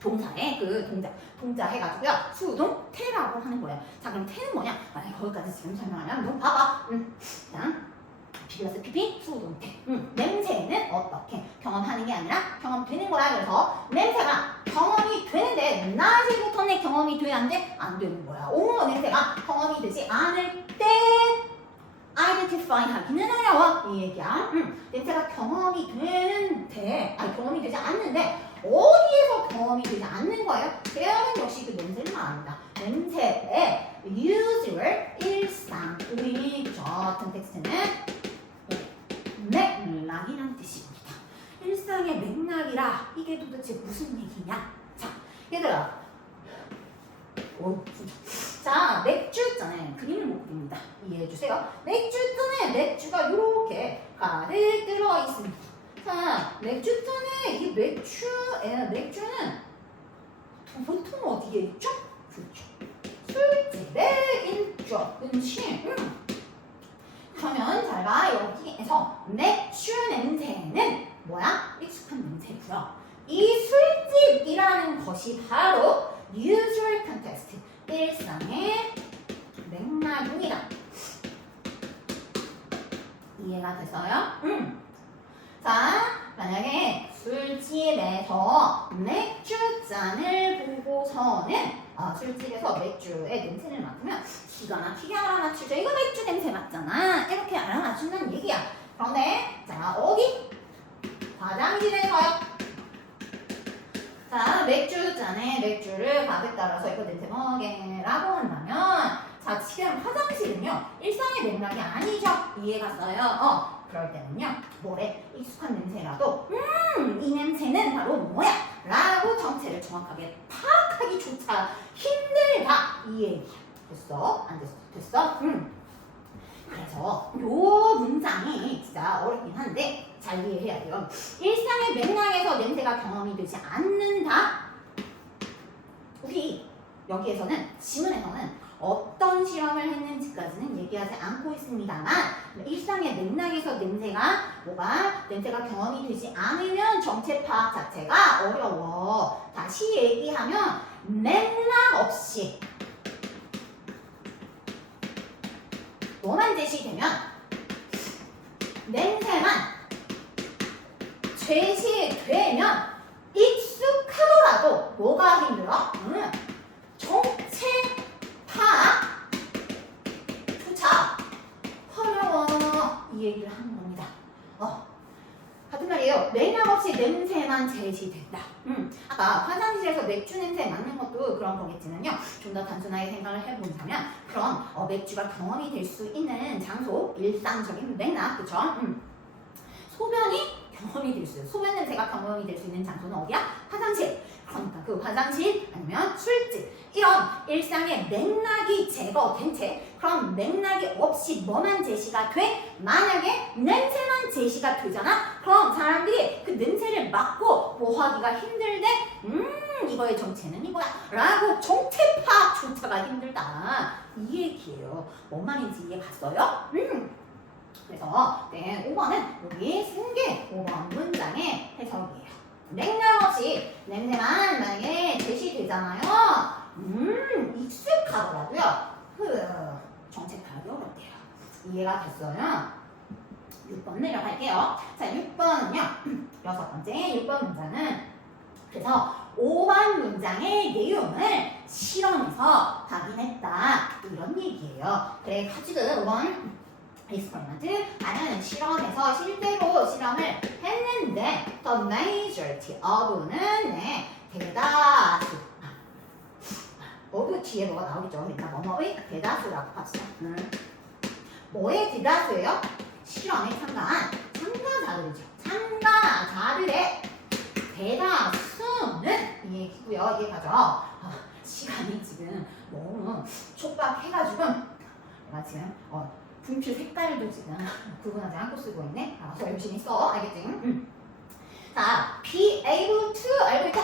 동사의 그 동자 해가지고요. 수동태라고 하는 거예요. 자, 그럼 태는 뭐냐? 거기까지 지금 설명하면 너 봐봐. 자, P 플러스 PP 수동태. 냄새는 어떻게 경험하는 게 아니라 경험되는 거야. 그래서 냄새가 경험이 되는데 낮에부터는 경험이 돼야 하는데 안 되는 거야. 냄새가 경험이 되지 않을 때 identify 하기는 어려워. 이 얘기야. 냄새가 경험이 되는데 경험이 되지 않는데 어디에서 경험이 되지 않는 거예요? 대화는 역시 그 냄새를 말합니다. 냄새의 usual 일상 우리 그죠? 같은 텍스트는 맥락이란 뜻입니다. 일상의 맥락이라 이게 도대체 무슨 얘기냐? 자, 얘들아. 진짜. 자, 맥주 있잖아요. 그림을 못 그립니다. 이해해주세요. 맥주 있잖아요. 맥주가 이렇게 가득 들어있습니다. 자, 맥주 있잖아요. 이 맥주는 보통 어디에 있죠? 그렇죠. 술집에 있죠. 그렇지? 그러면 잘 봐. 여기에서 맥주 냄새는 뭐야? 익숙한 냄새고요. 이 술집이라는 것이 바로 usual context, 일상의 맥락입니다. 이해가 됐어요? 자, 만약에 술집에서 맥주잔을 보고서는 술집에서 맥주의 냄새를 맡으면 기가 막히게 알아맞추죠. 이거 맥주 냄새 맞잖아. 이렇게 알아맞춘다는 얘기야. 그런데 자, 어디? 화장실에서요. 자, 맥주잔에 맥주를 가득 따라서 이거 냄새 뭐게라고 한다면 자, 지금 화장실은요 일상의 맥락이 아니죠. 이해갔어요? 그럴 때는요 뭐래? 익숙한 냄새라도 이 냄새는 바로 뭐야? 라고 정체를 정확하게 파악하기조차 힘들다 이 얘기야. 됐어? 안 됐어? 됐어? 그래서 요 문장이 진짜 어렵긴 한데 잘 이해해야 돼요. 일상의 맥락에서 냄새가 경험이 되지 않는다. 우리 여기에서는 지문에서는 어떤 실험을 했는지까지는 얘기하지 않고 있습니다만 일상의 맥락에서 냄새가 경험이 되지 않으면 정체 파악 자체가 어려워. 다시 얘기하면 맥락 없이 뭐만 제시되면 냄새만 제시되면 익숙하더라도 뭐가 힘들어? 정체 파악조차 어려워. 이 얘기를 하는 겁니다. 같은 말이에요. 맥락 없이 냄새만 제시된다. 아까 화장실에서 맥주 냄새 맡는 것도 그런 거겠지만요. 좀 더 단순하게 생각을 해본다면 그럼 맥주가 경험이 될 수 있는 장소, 일상적인 맥락, 그쵸? 소변 냄새가 경험이 될 수 있는 장소는 어디야? 화장실. 그러니까 그 화장실 아니면 술집 이런 일상의 맥락이 제거된 채 그럼 맥락이 없이 뭐만 제시가 돼? 만약에 냄새만 제시가 되잖아? 그럼 사람들이 그 냄새를 맡고 뭐 하기가 힘들대? 이거의 정체는 이거야 라고 정체 파악조차가 힘들다 이 얘기예요. 뭔 말인지 이해 갔어요? 그래서 5번은 여기 쓴 게 5번 문장의 해석이에요. 맥락 없이 냄새만 만약에 제시되잖아요. 익숙하더라도요. 정체 파악이 어렵대요. 이해가 됐어요? 6번 내려갈게요. 자, 6번은요. 6번째 6번 문장은 그래서 5번 문장의 내용을 실험에서 확인했다. 이런 얘기예요. 그래가지고 5번 experiment 아니면 실험에서 실제로 실험을 했는데 the majority of는 대다수 of 뒤에 뭐가 나오겠죠. 일단 뭐뭐의 대다수라고 합시다. 뭐의 대다수예요? 실험에 참가한 참가자들이죠. 참가자들의 대다수는 이 얘기고요. 이해가죠? 시간이 지금 너무 촉박해가지고 내가 지금 분필 색깔도 지금 구분하지 않고 쓰고 있네. 알아서 열심히 써. 알겠지? 자, be able to 알고 있다.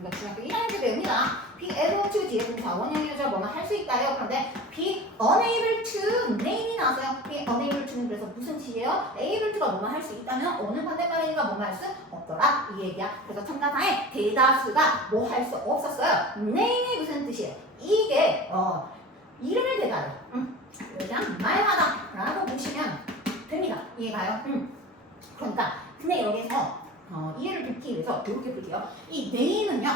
이거 중학교 1학년 때 배웁니다. be able to 뒤에 동사 원형이죠. 뭐만 할 수 있다요. 그런데 be unable to name이 나왔어요. be unable to는 그래서 무슨 뜻이에요? able to가 뭐만 할 수 있다면 어느 반대말이니까 뭐만 할 수 없더라. 이 얘기야. 그래서 참가자의 대다수가 뭐 할 수 없었어요. name이 무슨 뜻이에요? 이게 이름을 대다해. 그냥 말하다 라고 보시면 됩니다. 이해가요? 그러니까 근데 여기서 이해를 돕기 위해서 이렇게 볼게요. 이 name은요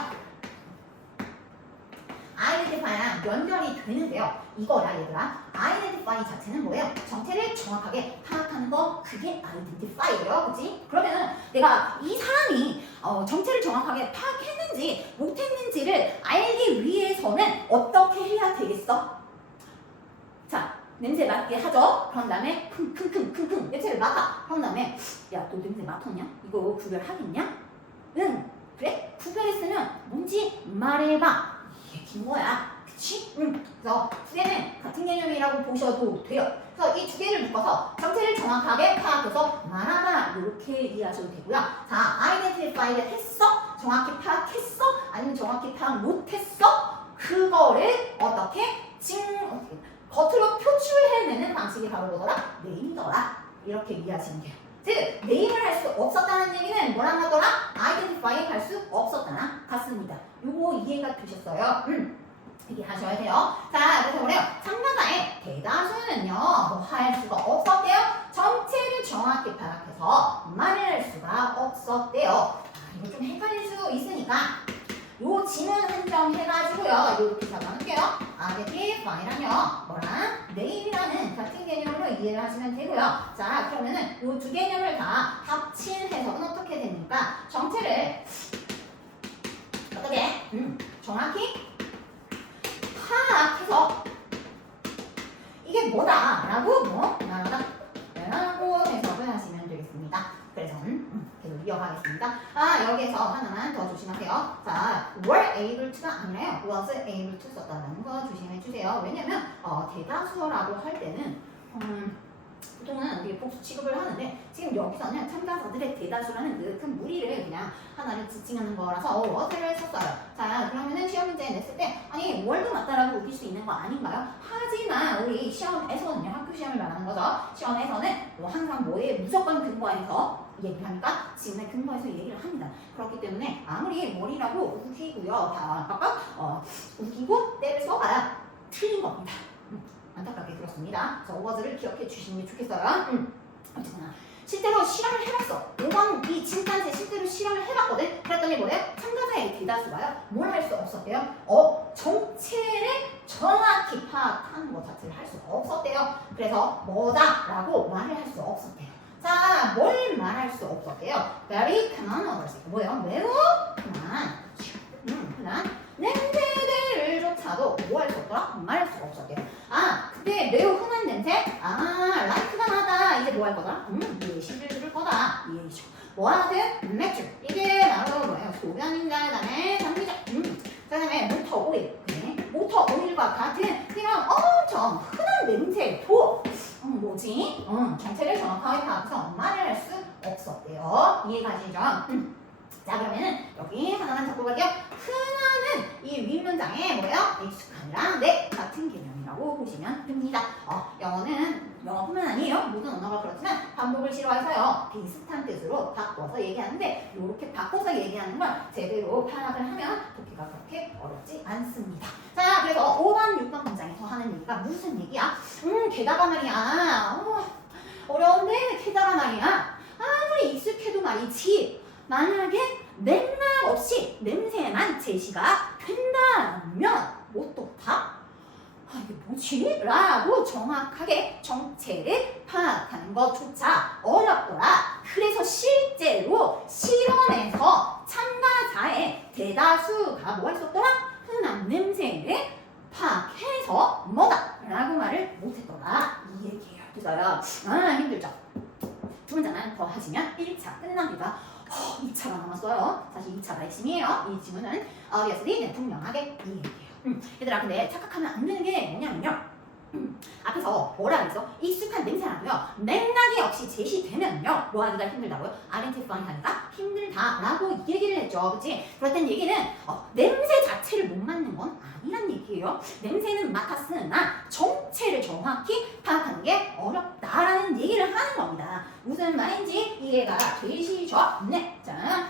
identify랑 연결이 되는데요. 이거야 얘들아. identify 자체는 뭐예요? 정체를 정확하게 파악하는 거 그게 identify예요. 그치? 그러면은 내가 이 사람이 정체를 정확하게 파악했는지 못했는지를 알기 위해서는 어떻게 해야 되겠어? 자, 냄새 맡게 하죠. 그런 다음에 킁킁킁킁 냄새를 맡아. 그런 다음에 야, 너 냄새 맡았냐? 이거 구별하겠냐? 응. 그래? 구별했으면 뭔지 말해봐. 이 얘기인 거야. 그쵸? 그치? 그래서 두 개는 같은 개념이라고 보셔도 돼요. 그래서 이 두 개를 묶어서 정체를 정확하게 파악해서 말하다 이렇게 이해하셔도 되고요. 자, identify를 했어? 정확히 파악했어? 아니면 정확히 파악 못했어? 그거를 어떻게 겉으로 표출해내는 방식이 바로 뭐더라? 네임이더라. 이렇게 이해하시면 돼요. 즉, 네임을 할 수 없었다는 얘기는 뭐랑 같더라? identify 할 수 없었다랑 같습니다. 요거 이해가 되셨어요? 이해하셔야 돼요. 자, 그래서 그래요. 참가자의 대다수는요, 뭐 할 수가 없었대요. 정체를 정확히 파악해서 말을 할 수가 없었대요. 아, 이거 좀 헷갈릴 수 있으니까 요 지문 한정해가지고요. 이렇게 잡아놓을게요. identify랑요, 뭐랑 name이라는 같은 개념으로 이해를 하시면 되고요. 자, 그러면은 요 두 개념을 다 합친 해석은 어떻게 됩니까? 정체를 어떻게 정확히 파악해서 이게 뭐다라고 라고 해석을 하시면 되겠습니다. 그래서 계속 이어가겠습니다. 아, 여기에서 하나만 더 조심하세요. 자, were able to가 아니라요. was able to 썼다는 거 조심해 주세요. 왜냐면 대다수라고 할 때는 보통은 우리 복수 취급을 하는데 지금 여기서는 참가자들의 대다수라는 그 큰 무리를 그냥 하나를 지칭하는 거라서 was를 썼어요. 자, 그러면은 시험 문제 냈을 때 아니 월도 맞다라고 우길 수 있는 거 아닌가요? 하지만 우리 시험에서는요, 학교 시험을 말하는 거죠. 시험에서는 뭐 항상 뭐에 무조건 근거해서 얘기를 하니까 지문에 근거해서 얘기를 합니다. 그렇기 때문에 아무리 머리라고 우기고요, 다 각각 우기고 때를 써봐야 틀린 겁니다. 안타깝게 그렇습니다. 그래서 was를 기억해 주시는 게 좋겠어요. 어쨌거나 실제로 실험을 해봤어. 5번 이 진단세 실제로 실험을 해봤거든. 그랬더니 뭐래요? 참가자의 대다수가요, 뭘 할 수 없었대요? 정체를 정확히 파악하는 것 자체를 할 수 없었대요. 그래서 뭐다라고 말을 할 수 없었대요. 자, 뭘 말할 수 없었대요? Very common words. 뭐예요? 매우 흔한 냄새들조차도 뭐 할 수 없더라? 말할 수가 없었대요. 아, 근데 매우 흔한 냄새? 아, like가 나다. 이제 뭐 할 거다? 예시를 들을 거다. 예시죠. 뭐 하든? 맥주. 이게 바로 뭐예요? 소변인자, 그다음에 장기자. 그다음에 모터 오일. 네. 모터 오일과 같은 그런 엄청 흔한 냄새도 뭐지? 정체를 정확하게 파악해서 말을 할 수 없었대요. 이해가시죠? 자, 그러면은 여기 하나만 잡고 갈게요. 흔한은 이 윗문장에 뭐예요? 익숙한이랑 네 같은 개념이라고 보시면 됩니다. 영어뿐만 아니에요. 모든 언어가 그렇지만 반복을 싫어해서요, 비슷한 뜻으로 바꿔서 얘기하는데 이렇게 바꿔서 얘기하는 걸 제대로 파악을 하면 독해가 그렇게 어렵지 않습니다. 자, 그래서 5번, 6번 문장에서 하는 얘기가 무슨 얘기야? 게다가 말이야. 어려운데 게다가 말이야. 아무리 익숙해도 말이지. 만약에 맥락 없이 냄새만 제시가 된다면 못똑다? 이게 뭐지? 라고 정확하게 정체를 파악하는 것조차 어렵더라. 그래서 실제로 실험에서 참가자의 대다수가 뭐 했었더라? 흔한 냄새를 파악해서 뭐다? 라고 말을 못했더라. 이 얘기예요. 그래서요, 힘들죠? 두 문장만 더 하시면 1차 끝납니다. 2차가 남았어요. 사실 2차가 핵심이에요. 이 지문은 obviously 분명하게 이 얘기예요. 얘들아, 근데 착각하면 안 되는 게 뭐냐면요, 앞에서 뭐라 그랬어? 익숙한 냄새라고요. 맥락이 없이 제시되면요, 뭐 하기가 힘들다고요? identify 하기가 힘들다라고 얘기를 했죠. 그치? 그렇다는 얘기는 냄새 자체를 못 맡는 건 아니란 얘기예요. 냄새는 맡았으나 정체를 정확히 파악하는 게 어렵다라는 얘기를 하는 겁니다. 무슨 말인지 이해가 되시죠? 네. 자,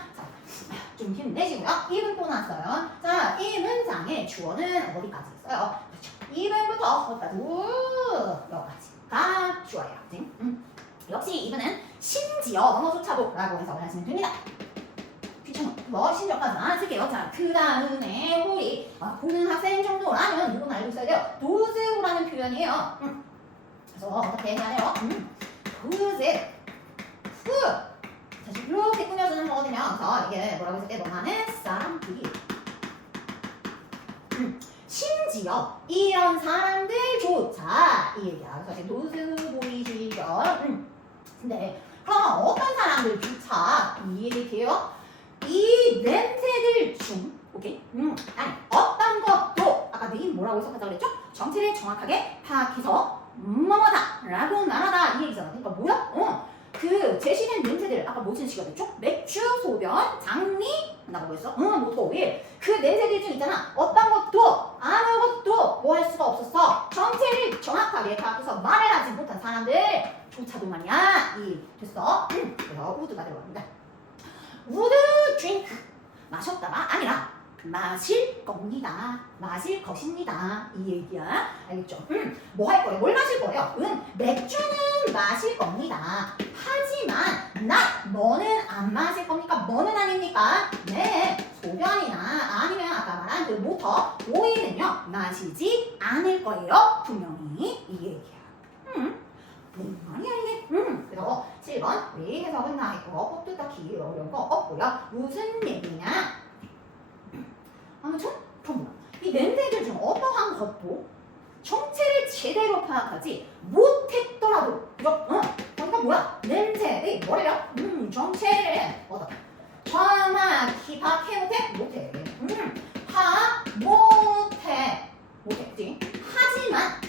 좀 힘내시고요. 2분 또 나왔어요. 자, 이 문장의 주어는 어디까지 있어요? 그렇죠. 2분부터 여기까지가 주어예요. 역시 2분은 심지어 뭐조차도 라고 해석을 하시면 됩니다. 뭐 심지어까지만 쓸게요. 자, 그 다음에 우리 보는 학생 정도라면 누군 알고 있어야 돼요. 도즈라는 표현이에요. 그래서 어떻게 해야 돼요? 도즈 사실 이렇게 꾸며주는 거거든요. 그래서 이게 뭐라고 했을 때 너만의 사람들이 심지어 이런 사람들조차 이 얘기야. 사실 도즈 보이시죠? 근데 그럼 어떤 사람들조차 이 얘기예요? 이 냄새들 중, 오케이? 아니 어떤 것도 아까 네임 뭐라고 뭐라고 해석하자 그랬죠? 정체를 정확하게 파악해서 뭐뭐다 라고 말하다 이 얘기잖아. 그러니까 뭐야? 그 제시된 냄새들 아까 무슨 시가 됐죠? 맥주, 소변, 장미 나고 했어? 모터 오일 그 냄새들 중 있잖아. 어떤 것도 아무것도 뭐 할 수가 없었어. 정체를 정확하게 파악해서 말을 하지 못한 사람들조차도 말이야 이 됐어. 그래서 우드가 들어갑니다. 우드 드링크 마셨다가 아니라 마실 겁니다. 마실 것입니다. 이 얘기야. 알겠죠? 뭐 할 거예요? 뭘 마실 거예요? 맥주는 마실 겁니다. 하지만 너는 안 마실 겁니까? 뭐는 아닙니까? 네, 소변이나 아니면 아까 말한 그 모터 오일은요 마시지 않을 거예요. 분명히 이 얘기야. 뭔 말이야 이게? 그래서 7번 우리 해석은 다 했고 법도 딱히 어려운 거 없고요. 무슨 얘기냐? 아무튼 이 냄새들 중 어떠한 것도 정체를 제대로 파악하지 못했더라도 그죠? 그러니까 뭐야? 냄새의 뭐래요? 정체를 어떻게 정확히 파악해 못해? 파악 못해 그치? 하지만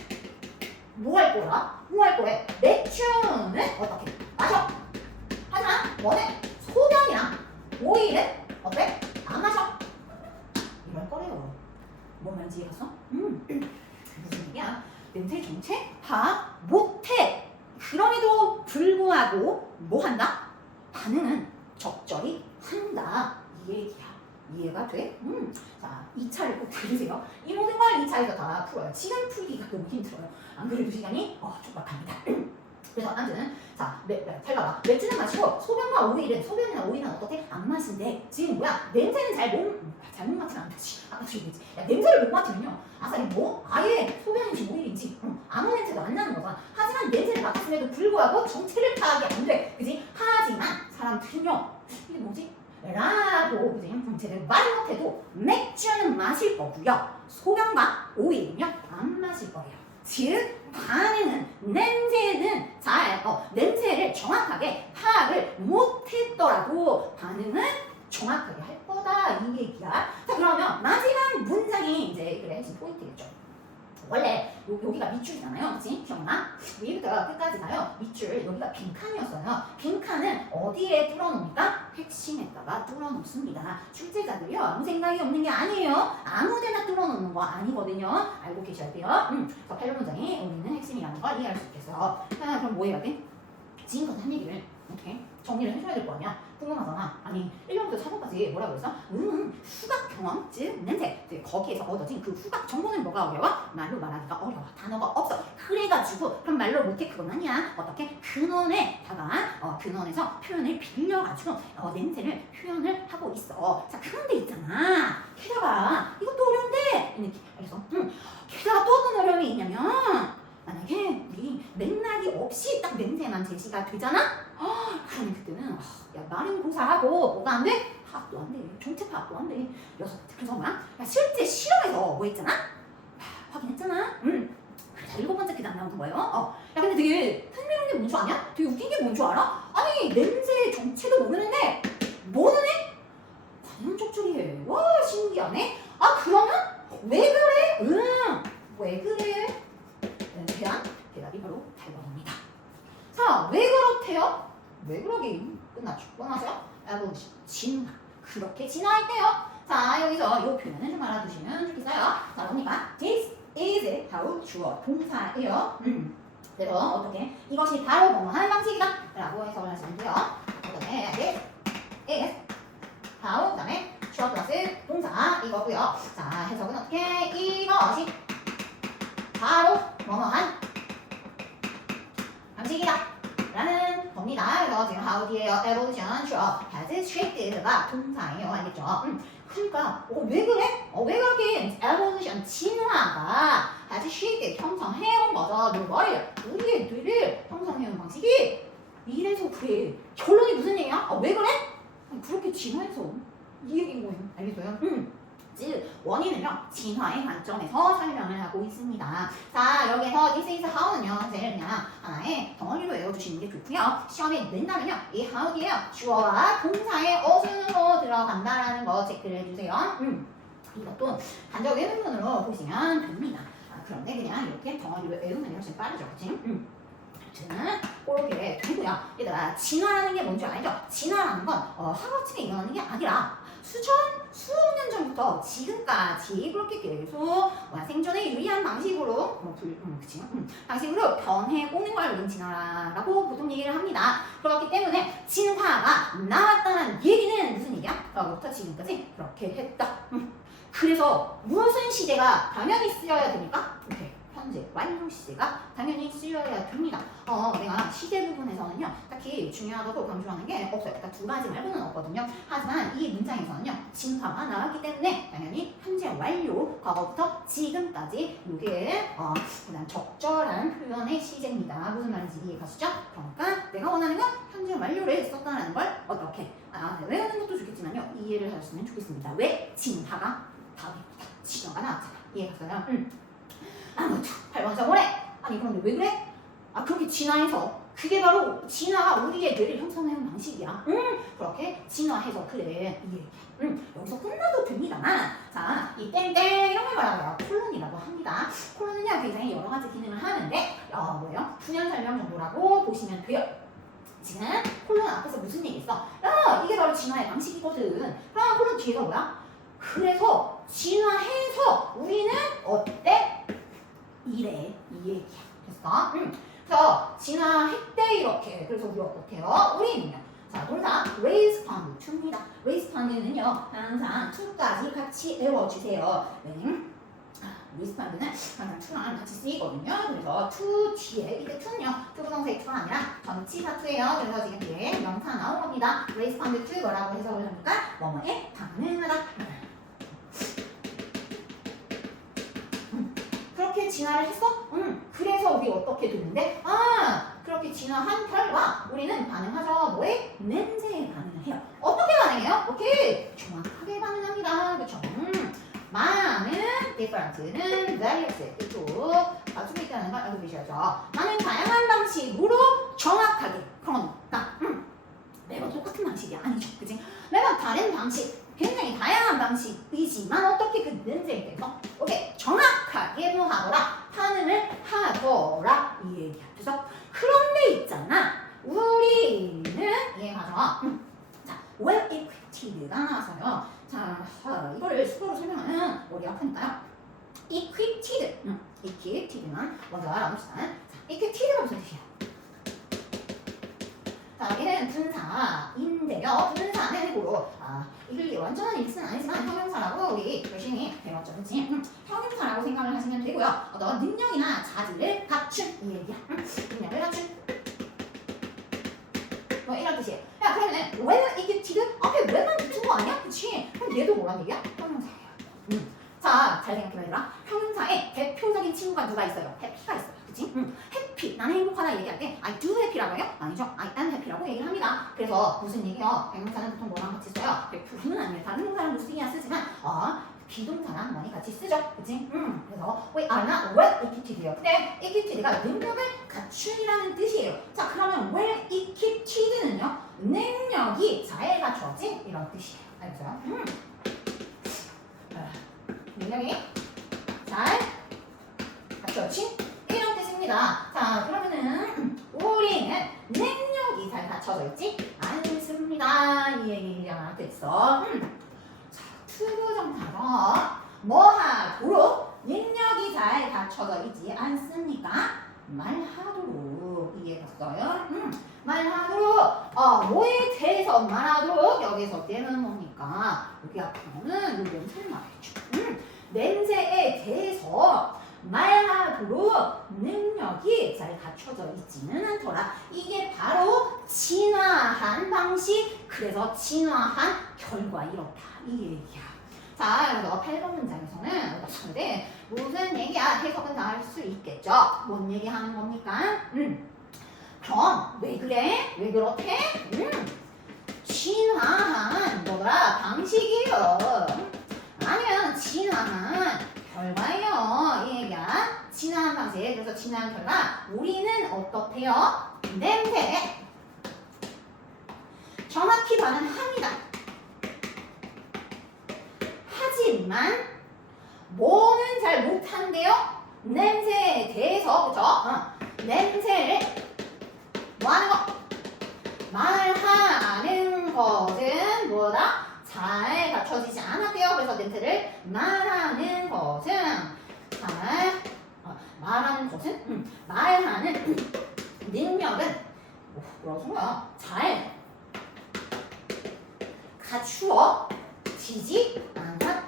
뭐 할 거야? 뭐 할 거야? 맥주는 어떻게 마셔? 하지만 뭐는 소변이랑 오일은 어때? 안 마셔? 이럴 거래요. 뭔 말인지 이해갔어? 무슨 얘기야? 냄새 정체 파악 못해. 그럼에도 불구하고 뭐 한다? 반응은 적절히 한다. 이 얘기야. 이해가 돼? 자, 2차를 꼭 들으세요. 이 모든 걸 2차에서 다 풀어요. 지금 풀기가 너무 힘들어요. 안 그래도 시간이 촉박합니다. 그래서 아무튼 자, 잘 봐봐. 맥주는 마시고 소변과 소변이나 오일은 어떻게? 안 마신대. 지금 뭐야? 냄새는 잘못 맡지는 않다지. 아까 얘기했지. 야, 냄새를 못 맡으면요. 아싸리 뭐? 아예 소변인지 오일인지 아무 냄새도 안 나는 거잖아. 하지만 냄새를 맡았음에도 불구하고 정체를 파악이 안 돼. 그지? 하지만 사람들은요. 이게 뭐지? 라고 그지? 제대로 말 못해도 맥주는 마실 거고요. 소변과 오일은요. 안 마실 거예요. 즉 반응은 냄새를 정확하게 파악을 못했더라도 반응은 정확하게 할 거다 이 얘기야. 자 그러면 마지막 문장이 이제 그래 핵심 포인트겠죠. 원래 여기가 밑줄이잖아요. 그치? 기억나? 위부터 끝까지가요. 밑줄 여기가 빈칸이었어요. 빈칸은 어디에 뚫어놓습니까? 핵심에다가 뚫어놓습니다. 출제자들이요 아무 생각이 없는 게 아니에요. 아무데나 뚫어놓는 거 아니거든요. 알고 계셔야 돼요. 그래서 8번 문장이 우리는 핵심이라는 걸 이해할 수 있겠어요. 자 그럼 뭐 해야 돼? 지금까지 한 얘기를 이렇게 정리를 해줘야 될 거 아니야? 궁금하잖아. 아니 1번부터 4번까지 뭐라고 했어? 후각 경험, 즉 냄새 거기에서 얻어진 그 후각 정보는 뭐가 어려워? 말로 말하기가 어려워. 단어가 없어. 그래가지고 그럼 말로 못해 그건 아니야. 어떻게? 근원에다가 근원에서 표현을 빌려가지고 냄새를 표현을 하고 있어. 자 그런데 있잖아. 게다가 이것도 어려운데 이렇게 그래서 게다가 또 어떤 어려움이 있냐면 만약에 우리 맥락이 없이 딱 냄새만 제시가 되잖아? 그러면 그때는 야 말은 고사하고 뭐가 안 돼? 파악도 안 돼. 정체 파악도 안 돼. 그래서 뭐야? 야 실제 실험에서 뭐 했잖아? 확인했잖아? 자 7번째 그다음 나오는 거예요. 야 근데 되게 흥미로운 게 뭔 줄 아냐? 되게 웃긴 게 뭔 줄 알아? 아니 냄새 정체도 모르는데 뭐는 해? 과연 적절해. 와 신기하네. 그러면 왜 그래? 왜 그래? 대한 대답이 바로 8번입니다. 자, 왜 그렇대요? 왜 그러긴 끝났죠. 끝나서요? 에볼루션, 진화. 그렇게 진화했대요. 자, 여기서 이 표현을 좀 알아두시면 좋겠어요. 자, 보니까 this is how 주어 동사예요. 그래서 어떻게 이것이 바로 뭐뭐하는 방식이다 라고 해석을 하시면 돼요. 어떻게 this is how 그다음에 주어 플러스 동사 이거고요. 자, 해석은 어떻게 이것이 바로 뭐뭐한 방식이다 라는 겁니다. 그래서 지금 how 뒤에요. evolution, sure, has shaped가 동사예요. 알겠죠? 그러니까 왜 그래? 왜 그렇게 evolution, 진화가 has shaped, 형성해온 거죠. 누구를? 우리의 뇌를 형성해온 방식이 이래서 그래. 결론이 무슨 얘기야? 왜 그래? 그렇게 진화해서 이 얘기인 거예요. 알겠어요? 즉 원인은요 진화의 관점에서 설명을 하고 있습니다. 자 여기에서 this is how는요 사실 그냥 하나의 덩어리로 외워주시는 게 좋고요. 시험에 낸다면요 이 how 뒤에요 주어와 동사의 어순으로 들어간다라는 거 체크를 해주세요. 이것도 간접 외문문으로 보시면 됩니다. 그런데 그냥 이렇게 덩어리를 외우면 훨씬 빠르죠. 그치? 아무튼 그렇게 되고요. 얘들아, 진화라는 게 뭔지 알죠? 진화라는 건 하루아침에 일어나는 게 아니라 수억 년 전부터 지금까지 그렇게 계속 생존에 유리한 방식으로 방식으로 변해오는 걸 우린 진화라고 보통 얘기를 합니다. 그렇기 때문에 진화가 나왔다는 얘기는 무슨 얘기야? 부터 지금까지 그렇게 했다. 그래서 무슨 시제가 당연히 쓰여야 됩니까? 이렇게 현재 완료 시제가 당연히 쓰여야 됩니다. 내가 시제 부분에서는요 딱히 중요하다고 강조하는 게 없어요. 그러니까 두 가지 말고는 없거든요. 하지만 이 문장에서는요 진화가 나왔기 때문에 당연히 현재 완료 과거부터 지금까지 이게 그냥 적절한 표현의 시제입니다. 무슨 말인지 이해가시죠? 그러니까 내가 원하는 건 현재 완료를 썼다는 걸 어떻게 외우는 것도 좋겠지만요 이해를 하셨으면 좋겠습니다. 왜? 진화가 답입니다. 진화가 나왔잖아. 이해갔어요? 아무튼 8번 정원에 아니 그런데 왜 그래? 그렇게 진화해서 그게 바로 진화가 우리의 뇌를 형성하는 방식이야. 그렇게 진화해서 그래 이 얘기야. 여기서 끝나도 됩니다만 자, 이 땡땡 이런 걸 말하고요 콜론이라고 합니다. 콜론은요 굉장히 여러 가지 기능을 하는데 뭐예요? 분열 설명 정도라고 보시면 돼요. 지금 콜론 앞에서 무슨 얘기 했어? 이게 바로 진화의 방식이거든. 그럼 콜론 뒤에가 뭐야? 그래서 진화해서 우리는 어때? 이래 이 얘기야. 됐어? 그래서 진화했대 이렇게. 그래서 우리 어떻게요? 우리는요. 자, 동사 respond to입니다. respond는요 항상 to까지 같이 외워주세요. respond는 항상 to랑 같이 쓰이거든요. 그래서 to 뒤에 이게 to는요 투부정사의 to가 아니라 전치사 to예요. 그래서 지금 뒤에 명사 나온 겁니다. respond to 뭐라고 해석을 합니까? 뭐뭐에 반응하다. 그렇게 진화를 했어? 그래서 우리 어떻게 됐는데? 그렇게 진화한 결과 우리는 반응하죠. 뭐에? 냄새에 반응을 해요. 어떻게 반응해요? 오케이. 정확하게 반응합니다. 그쵸? 많은 different는 various 또 가지고 있다는 걸 알고 계셔야죠. 많은 다양한 방식으로 정확하게 그러니까 매번 똑같은 방식이 아니죠. 그치? 매번 다른 방식 굉장히 다양한 방식이지만 어떻게 그 냄새에 대해서 오케이 정확하게 뭐 하더라 반응을 하더라 이 얘기야. 그래서 그런데 있잖아 우리는 이해하죠. 자 well equiped가 나와서요. 자 이거를 수거로 설명하면 머리 아프니까요. equiped만 먼저 알아봅시다. 자 equiped가 무슨 뜻이에요? 자, 얘는 분사인데요. 분사는 해고로 이게 완전한 일치는 아니지만 형용사라고 우리 열심히 배웠죠. 그치? 형용사라고 생각을 하시면 되고요. 어떤 능력이나 자질을 갖춘 이 얘기야. 능력을 갖춘 뭐 이런 뜻이에요. 야 그러면은 well equipped 앞에 well만 붙은 거 아니야? 그치? 그럼 얘도 뭐란 얘기야? 형용사예요. 자, 잘 생각해봐라. 형용사에 대표적인 친구가 누가 있어요? 해피가 있어요. 그치? 해피. 나는 행복하다 얘기할 때 I do happy라고 해요? 아니죠. I am happy라고 얘기를 합니다. 그래서 무슨 얘기요? 형용사는 보통 뭐랑 같이 써요? 100%는 아니에요. 다른 형용사랑 쓰기야 쓰지만 비동사랑 많이 같이 쓰죠. 그치? 그래서 we are not well equiped예요. 근데 equiped가 능력을 갖춘이라는 뜻이에요. 자, 그러면 well equiped는요? 능력이 잘 갖춰진 이런 뜻이에요. 알겠어요? 능력이 잘 갖춰진 이런 뜻입니다. 자, 그러면은 우리는 능력이 잘 갖춰져 있지 않습니다. 이 얘기가 됐어. 자, 투부정사가 뭐하도록 능력이 잘 갖춰져 있지 않습니까? 말하도록 이해했어요? 말하도록 뭐에 대해서 말하도록 여기서 때는 뭡니까? 여기 앞에는 이 냄새를 말해줘. 냄새에 대해서 말하도록 능력이 잘 갖춰져 있지는 않더라. 이게 바로 진화한 방식. 그래서 진화한 결과 이렇다. 이 얘기야. 자, 그래서 8번 문장에서는 어떻게 무슨 얘기야? 해석은 다 할 수 있겠죠. 뭔 얘기하는 겁니까? 그럼 왜 그래? 왜 그렇게? 진화한 뭐더라? 방식이요. 아니면 진화한 결과예요. 이 얘기야. 진화한 방식. 그래서 진화한 결과 우리는 어떻대요? 냄새 정확히 반응합니다. 하지만 뭐는 잘 못한대요? 냄새에 대해서, 그쵸? 냄새를 뭐하는 거? 말하는 것은 뭐다? 잘 갖춰지지 않았대요. 그래서 냄새를 말하는 것은 말하는 능력은 뭐라고 써요? 잘 갖추어지지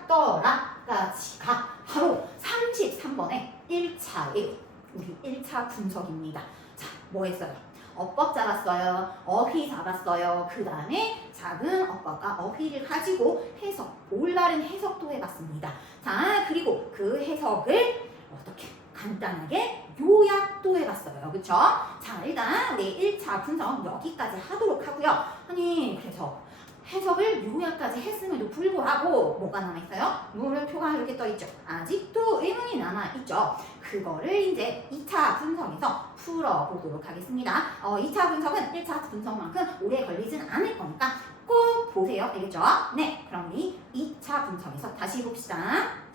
않았더라까지가 바로 33번의 1차예요. 우리 1차 분석입니다. 자, 뭐 했어요? 어법 잡았어요. 어휘 잡았어요. 그 다음에 작은 어법과 어휘를 가지고 해석, 올바른 해석도 해봤습니다. 자, 그리고 그 해석을 어떻게 간단하게 요약도 해봤어요. 그쵸? 자, 일단 우리 1차 분석 여기까지 하도록 하고요. 아니, 그래서 해석을 요약까지 했음에도 불구하고 뭐가 남아있어요? 물음표가 이렇게 떠있죠. 아직도 의문이 남아있죠. 그거를 이제 2차 분석에서 풀어보도록 하겠습니다. 2차 분석은 1차 분석만큼 오래 걸리진 않을 거니까 꼭 보세요. 알겠죠? 네, 그럼 우리 2차 분석에서 다시 봅시다.